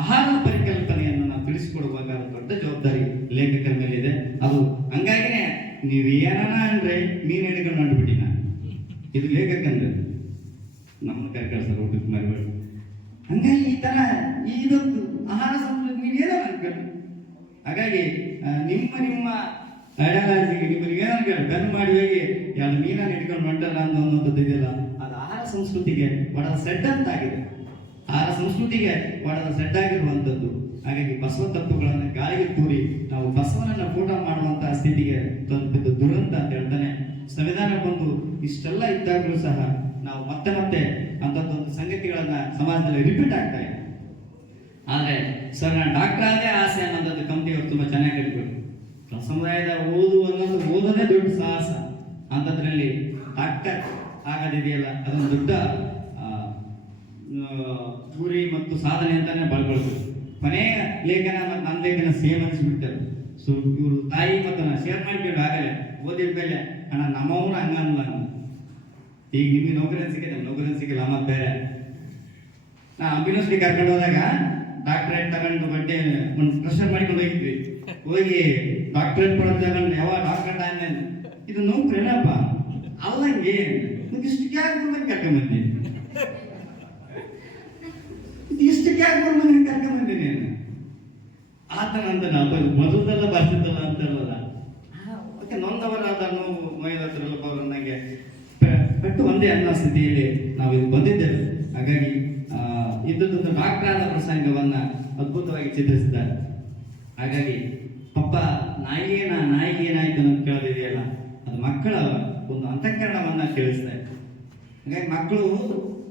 ಆಹಾರದ ಪರಿಕಲ್ಪನೆಯನ್ನು ನಾವು ತಿಳಿಸಿಕೊಡುವಾಗ ದೊಡ್ಡ ಜವಾಬ್ದಾರಿ ಲೇಖಕರ ಮೇಲೆ ಇದೆ. ಅದು ಹಂಗಾಗಿನೇ ನೀವು ಏನನ ಅಂದ್ರೆ ಮೀನು ಹಿಡಿಕೊಂಡು ಹೊಂಟ್ಬಿಟ್ಟಿನ, ಇದು ಲೇಖಕಂದ್ರೆ ನಮ್ಮನ್ನು ಕರ್ಕಳ್ಸಲ್ಲ ಊಟಕ್ಕೆ ಮರಿಬೇಡಿ. ಹಂಗಾಗಿ ಈ ತರ ಇದೊಂದು ಆಹಾರ ಸಂಸ್ಕೃತಿ ನೀವೇನೋ ಅನ್ಕೊಳ್ಳಿ. ಹಾಗಾಗಿ ನಿಮ್ಮ ಐಡಿಯಾಲಜಿಗೆ ನಿಮ್ಮಲ್ಲಿ ಏನೋ ಗನ್ ಮಾಡಿ ಹೋಗಿ ಎರಡು ಮೀನನ್ನು ಹಿಡ್ಕೊಂಡು ಹೊಂಟಲ್ಲ ಅನ್ನೋದು ಇದೆಯಲ್ಲ, ಅದು ಆಹಾರ ಸಂಸ್ಕೃತಿಗೆ ಒಡದ ಸೆಡ್ ಅಂತ ಆಗಿದೆ. ಆಹಾರ ಸಂಸ್ಕೃತಿಗೆ ಒಡದ ಸೆಡ್ ಆಗಿರುವಂಥದ್ದು. ಹಾಗಾಗಿ ಬಸವ ತತ್ವಗಳನ್ನು ಗಾಳಿಗೆ ತೂರಿ ನಾವು ಬಸವನನ್ನ ಫೋಟೋ ಮಾಡುವಂತಹ ಸ್ಥಿತಿಗೆ ತಲುಪಿದ್ದು ದುರಂತ ಅಂತ ಹೇಳ್ತಾನೆ. ಸಂವಿಧಾನ ಬಂದು ಇಷ್ಟೆಲ್ಲ ಇದ್ದಾಗಲೂ ಸಹ ನಾವು ಮತ್ತೆ ಅಂಥದ್ದೊಂದು ಸಂಗತಿಗಳನ್ನ ಸಮಾಜದಲ್ಲಿ ರಿಪೀಟ್ ಆಗ್ತಾ ಇದೆ. ಆದ್ರೆ ಸರ್ ನಾನು ಡಾಕ್ಟರ್ ಆದೇ ಆಸೆ ಅನ್ನೋದು ಕಂಪ್ನಿಯವರು ತುಂಬಾ ಚೆನ್ನಾಗಿ ಹೇಳ್ಬೇಕು. ಸಮುದಾಯದ ಓದೋದೇ ದೊಡ್ಡ ಸಾಹಸ. ಅಂಥದ್ರಲ್ಲಿ ಡಾಕ್ಟರ್ ಆಗೋದಿದೆಯಲ್ಲ, ಅದೊಂದು ದೊಡ್ಡ ಗುರಿ ಮತ್ತು ಸಾಧನೆ ಅಂತಾನೆ ಬಾಳ್ಕೊಳ್ಬೇಕು. ಕೊನೆಯ ಲೇಖನ ಮತ್ತು ನನ್ನ ಲೇಖನ ಸೇಮ್ ಅನಿಸ್ಬಿಡ್ತಾರೆ. ಸೊ ಇವರು ತಾಯಿ ಮತ್ತು ನಾನು ಶೇರ್ ಮಾಡ್ಕೊಂಡು ಆಗಲೇ ಓದಿದ ಮೇಲೆ ಅಣ್ಣ ನಮ್ಮವನು ಹಂಗಲ್ಲ, ಈಗ ನಿಮಗೆ ನೌಕರಿ ಸಿಕ್ಕಿದೆ, ನೌಕರಿ ಸಿಕ್ಕಿಲ್ಲ ಮತ್ತೆ ಬೇರೆ. ನಾ ಯೂನಿವರ್ಸಿಟಿ ಕರ್ಕೊಂಡು ಹೋದಾಗ ಡಾಕ್ಟರೇಟ್ ತಗೊಂಡು ಬಟ್ಟೆ ಒಂದು ಪ್ರೆಷರ್ ಮಾಡ್ಕೊಂಡು ಹೋಗಿದ್ವಿ. ಹೋಗಿ ಡಾಕ್ಟರೇಟ್ ಪಡೆದು ತಗೊಂಡು ಯಾವಾಗ ಡಾಕ್ಟರೇಟ್ ಆದ್ಮೇಲೆ ಇದು ನೌಕರಿ ಏನಪ್ಪ ಅಲ್ಲಂಗೆ ಇಷ್ಟಕ್ಕೆ ಯಾಕೆ ಬರ್ಬೇಕು ಕರ್ಕೊಂಬಂದಿ, ಇಷ್ಟಕ್ಕೆ ಯಾಕೆ ಬರ್ಬಂದು ಕರ್ಕೊಂಬಂದಿನಿ ಆತನ ಅಂತ ನಾವು ಮೊದಲೆಲ್ಲ ಬರ್ತಿದ್ದಲ್ಲ ಅಂತಲ್ಲ. ಓಕೆ ನೊಂದವರಾದ ನೋವು ಮೈದತ್ರಲ್ಲ ನನಗೆ ಪೆಟ್ಟು ಒಂದೇ ಅನ್ನೋ ಸ್ಥಿತಿಯಲ್ಲಿ ನಾವು ಇದು ಬಂದಿದ್ದೇವೆ. ಹಾಗಾಗಿ ಇದ್ದದೊಂದು ಡಾಕ್ಟರ್ ಆದ ಪ್ರಸಂಗವನ್ನ ಅದ್ಭುತವಾಗಿ ಚಿತ್ರಿಸಿದ್ದಾರೆ. ಹಾಗಾಗಿ ಪಪ್ಪ ನಾಯಿಗೆ ಏನಾಯ್ತು ಅನ್ನೋದು ಕೇಳೋದಿದೆಯಲ್ಲ, ಅದು ಮಕ್ಕಳ ಒಂದು ಅಂತಃಕರಣವನ್ನ ಕೇಳಿಸ್ತಾರೆ. ಹಾಗಾಗಿ ಮಕ್ಕಳು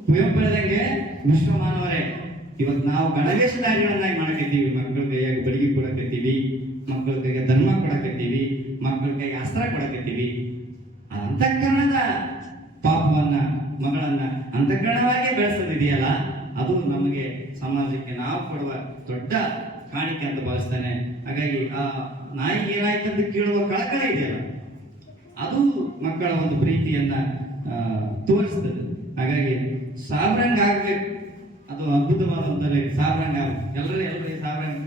ಕುವೆಂಪು ಹೇಳಿದಂಗೆ ವಿಶ್ವ ಮಾನವರೇ. ಇವತ್ತು ನಾವು ಗಣವೇಶಧಾರಿಗಳನ್ನಾಗಿ ಮಾಡಕತ್ತೀವಿ. ಮಕ್ಕಳ ಕೈಯಾಗ ಬಡಿಗೆ ಕೊಡಕತ್ತೀವಿ, ಮಕ್ಕಳ ಕೈಗೆ ಧರ್ಮ ಕೊಡಕತ್ತೀವಿ, ಮಕ್ಕಳ ಕೈಗೆ ಅಸ್ತ್ರ ಕೊಡಕತ್ತೀವಿ. ಆ ಅಂತಃಕರಣದ ಪಾಪವನ್ನ ಮಗಳನ್ನ ಅಂತಃಕರಣವಾಗಿ ಬೆಳೆಸೋದಿದೆಯಲ್ಲ, ಅದು ನಮಗೆ ಸಮಾಜಕ್ಕೆ ನಾವು ಕೊಡುವ ದೊಡ್ಡ ಕಾಣಿಕೆ ಅಂತ ಭಾವಿಸ್ತಾನೆ. ಹಾಗಾಗಿ ಆ ನಾಯಿ ಏನಾಯ್ತು ಅಂತ ಕೇಳುವ ಕಳಕಳ ಇದೆಯಲ್ಲ, ಅದು ಮಕ್ಕಳ ಒಂದು ಪ್ರೀತಿಯನ್ನ ತೋರಿಸ್ತದೆ. ಹಾಗಾಗಿ ಸಾಬ್ರಂಗ್ ಆಗ್ಬೇಕು, ಅದು ಅದ್ಭುತವಾದಂತಾರೆ. ಸಾಬ್ರಂಗ್ ಎಲ್ಲರಿಗೆ ಸಾಬ್ರಂಗ್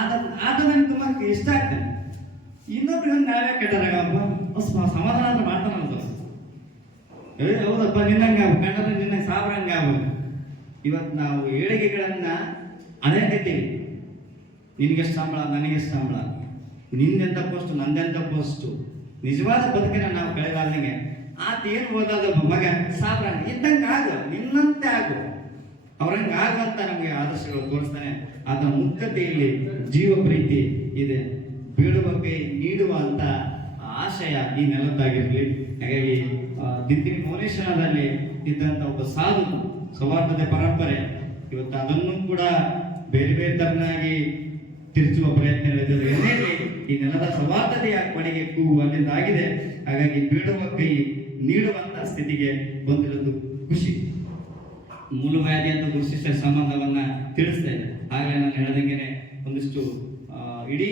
ಆದ ನನಗೆ ತುಂಬಾ ಇಷ್ಟ ಆಗ್ತದೆ. ಇನ್ನೊಬ್ರಿಗೆ ನಾವೇ ಕೆಟ್ಟರಾಗಪ್ಪ ಸಮಾಧಾನ ಅಂತ ಮಾಡ್ತಾನಲ್ಲ, ಹೌದಪ್ಪ ನಿನ್ನಂಗೆ ಕಂಡ್ರೆ ನಿನ್ನ ಸಾಬ್ರಂಗ್ ಆಗ್ಬೋದು. ಇವತ್ತು ನಾವು ಏಳಿಗೆಗಳನ್ನ ಅಳೆಯಕತ್ತೀವಿ. ನಿನಗೆಷ್ಟು ಸಂಬಳ, ನನಗೆಷ್ಟು ಸಂಬಳ, ನಿಂದೆಂತ ಪೋಸ್ಟು, ನಂದೆಂತ ಪೋಸ್ಟು. ನಿಜವಾದ ಬದುಕಿನ ನಾವು ಕಳೆದಾದಂಗೆ ಆತ ಏನು ಓದೋದ ಮಗ ಸಾಬ್ರಂಗ್ ಇದ್ದಂಗೆ ಆಗು, ನಿನ್ನಂತೆ ಆಗು, ಅವ್ರಂಗೆ ಆಗುವಂತ ನಮಗೆ ಆದರ್ಶಗಳು ತೋರಿಸ್ತಾನೆ. ಆತನ ಮುಕ್ತತೆಯಲ್ಲಿ ಜೀವ ಪ್ರೀತಿ ಇದೆ, ಬೇಡುವ ಕೈ ನೀಡುವ ಅಂತ ಆಶಯ ಈ ನೆಲದ್ದಾಗಿರಲಿ. ಹಾಗಾಗಿ ದಿತ್ತಿನ ಮೌನೇಶ್ವರದಲ್ಲಿ ಇದ್ದಂಥ ಒಬ್ಬ ಸಾಧು ಸೌಹಾರ್ದತೆ ಪರಂಪರೆ ಇವತ್ತು ಅದನ್ನು ಕೂಡ ಬೇರೆ ಬೇರೆ ತರನಾಗಿ ತಿರುಚುವ ಪ್ರಯತ್ನಗಳಿದ್ದರೆ ಈ ನೆಲದ ಸೌಹಾರ್ದತೆಯ ಕೊನೆಗೆ ಕೂಗು ಅಲ್ಲಿಂದ ಆಗಿದೆ. ಹಾಗಾಗಿ ಬೇಡುವ ಕೈ ನೀಡುವಂತ ಸ್ಥಿತಿಗೆ ಬಂದಿರೋದು ಖುಷಿ. ಮೂಲವ್ಯಾಧಿ ಅಂತ ಗುರುಶಿಷ್ಯ ಸಂಬಂಧವನ್ನ ತಿಳಿಸ್ತಾ ಇದೆ. ಆಗಲೇ ನಾನು ಹೇಳ್ದಂಗೆನೆ ಒಂದಿಷ್ಟು ಇಡೀ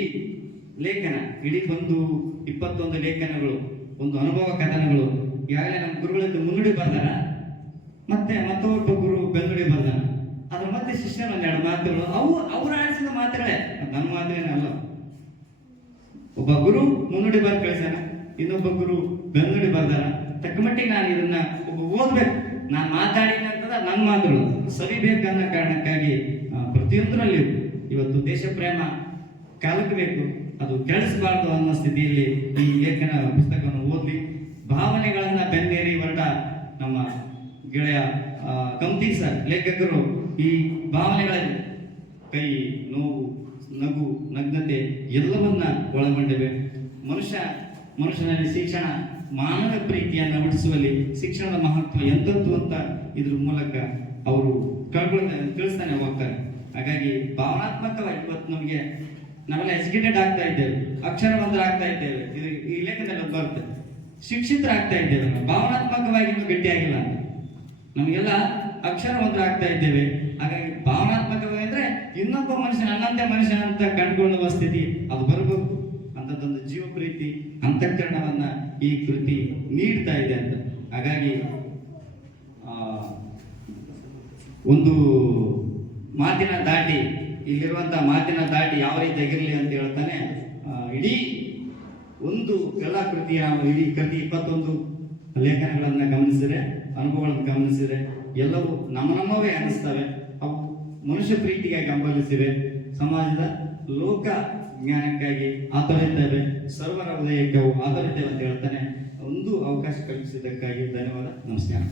ಲೇಖನ, ಇಡೀ ಒಂದು 21 ಲೇಖನಗಳು, ಒಂದು ಅನುಭವ ಕಥನಗಳು ಈಗಾಗಲೇ ನಮ್ಮ ಗುರುಗಳಿಂದ ಮುನ್ನುಡಿ ಬರ್ದಾರ, ಮತ್ತೆ ಮತ್ತೊಬ್ಬ ಗುರು ಬೆನ್ನುಡಿ ಬರ್ದಾನ. ಅದ್ರ ಮತ್ತೆ ಶಿಷ್ಯನ ಒಂದೆರಡು ಮಾತುಗಳು, ಅವ್ರು ಆಡಿಸಿದ ಮಾತುಗಳೇ, ನನ್ನ ಮಾತುಗಳೇನಲ್ಲ. ಒಬ್ಬ ಗುರು ಮುನ್ನುಡಿ ಬರ್ದು ಕಳಿಸ್ಯಾನ, ಇನ್ನೊಬ್ಬ ಗುರು ಬೆನ್ನುಡಿ ಬರ್ದಾರ. ತಕ್ಕ ಮಟ್ಟಿಗೆ ನಾನು ಇದನ್ನ ಓದ್ಬೇಕು, ನಾನು ಮಾತಾಡಿನ ಅಂತದ ನನ್ನ ಮಾತುಗಳು ಸರಿಬೇಕನ್ನೋ ಕಾರಣಕ್ಕಾಗಿ ಪ್ರತಿಯೊಂದರಲ್ಲಿ ಇವತ್ತು ದೇಶ ಪ್ರೇಮ ಕಾಲಕ್ಕೆ ಬೇಕು, ಅದು ಕೆಳಿಸಬಾರ್ದು ಅನ್ನೋ ಸ್ಥಿತಿಯಲ್ಲಿ ಈ ಲೇಖನ ಪುಸ್ತಕವನ್ನು ಓದ್ಲಿ. ಭಾವನೆಗಳನ್ನ ಬೆನ್ನೇರಿ ಹೊರಟ ನಮ್ಮ ಗೆಳೆಯ ಕಮ್ತಿ ಸರ್ ಲೇಖಕರು ಈ ಭಾವನೆಗಳಲ್ಲಿ ಕೈ, ನೋವು, ನಗು, ನಗ್ನತೆ ಎಲ್ಲವನ್ನ ಒಳಗೊಂಡಿವೆ. ಮನುಷ್ಯನಲ್ಲಿ ಶಿಕ್ಷಣ ಮಾನವ ಪ್ರೀತಿಯನ್ನು ಉಳಿಸುವಲ್ಲಿ ಶಿಕ್ಷಣದ ಮಹತ್ವ ಎಂಥದ್ದು ಅಂತ ಇದ್ರ ಮೂಲಕ ಅವರು ತಿಳಿಸ್ತಾನೆ ಹೋಗ್ತಾರೆ. ಹಾಗಾಗಿ ಭಾವನಾತ್ಮಕವಾಗಿ ಇವತ್ತು ನಮಗೆ ನಾವೆಲ್ಲ ಎಜುಕೇಟೆಡ್ ಆಗ್ತಾ ಇದ್ದೇವೆ, ಅಕ್ಷರವಂತರಾಗ್ತಾ ಇದ್ದೇವೆ, ಇದು ಈ ಲೇಖನದಲ್ಲಿ ಬರುತ್ತೆ, ಶಿಕ್ಷಿತರಾಗ್ತಾ ಇದ್ದೇವೆ. ಭಾವನಾತ್ಮಕವಾಗಿ ಇನ್ನೂ ಗಟ್ಟಿಯಾಗಿಲ್ಲ, ನಮಗೆಲ್ಲ ಅಕ್ಷರವಂತರಾಗ್ತಾ ಇದ್ದೇವೆ. ಹಾಗಾಗಿ ಭಾವನಾತ್ಮಕವಾಗಿ ಅಂದ್ರೆ ಇನ್ನೊಬ್ಬ ಮನುಷ್ಯನ ನನ್ನಂತೆ ಮನುಷ್ಯ ಅಂತ ಕಂಡುಕೊಳ್ಳುವ ಸ್ಥಿತಿ ಅದು ಬರಬೇಕು. ಅಂತದೊಂದು ಜೀವ ಪ್ರೀತಿ ಅಂತಃಕರಣವನ್ನ ಈ ಕೃತಿ ನೀಡ್ತಾ ಇದೆ ಅಂತ. ಹಾಗಾಗಿ ಒಂದು ಮಾತಿನ ದಾಟಿ, ಇಲ್ಲಿರುವಂತಹ ಮಾತಿನ ದಾಟಿ ಯಾವ ರೀತಿ ಆಗಿರಲಿ ಅಂತ ಹೇಳ್ತಾನೆ. ಇಡೀ ಒಂದು ಎಲ್ಲ ಕೃತಿಯ ಇಡೀ ಕೃತಿ 21 ಲೇಖನಗಳನ್ನ ಗಮನಿಸಿದರೆ, ಅನುಭವಗಳನ್ನು ಗಮನಿಸಿದರೆ ಎಲ್ಲವೂ ನಮ್ಮವೇ ಅನಿಸ್ತವೆ. ಅವು ಮನುಷ್ಯ ಪ್ರೀತಿಗಾಗಿ ಹಂಬಲಿಸಿವೆ, ಸಮಾಜದ ಲೋಕ ಜ್ಞಾನಕ್ಕಾಗಿ ಆತರಿದ್ದೇವೆ, ಸರ್ವರ ಉದಯಕ್ಕೆ ಅವು ಆತರಿದ್ದೇವೆ ಅಂತ ಹೇಳ್ತಾನೆ. ಒಂದು ಅವಕಾಶ ಕಲ್ಪಿಸಿದ್ದಕ್ಕಾಗಿ ಧನ್ಯವಾದ, ನಮಸ್ಕಾರ.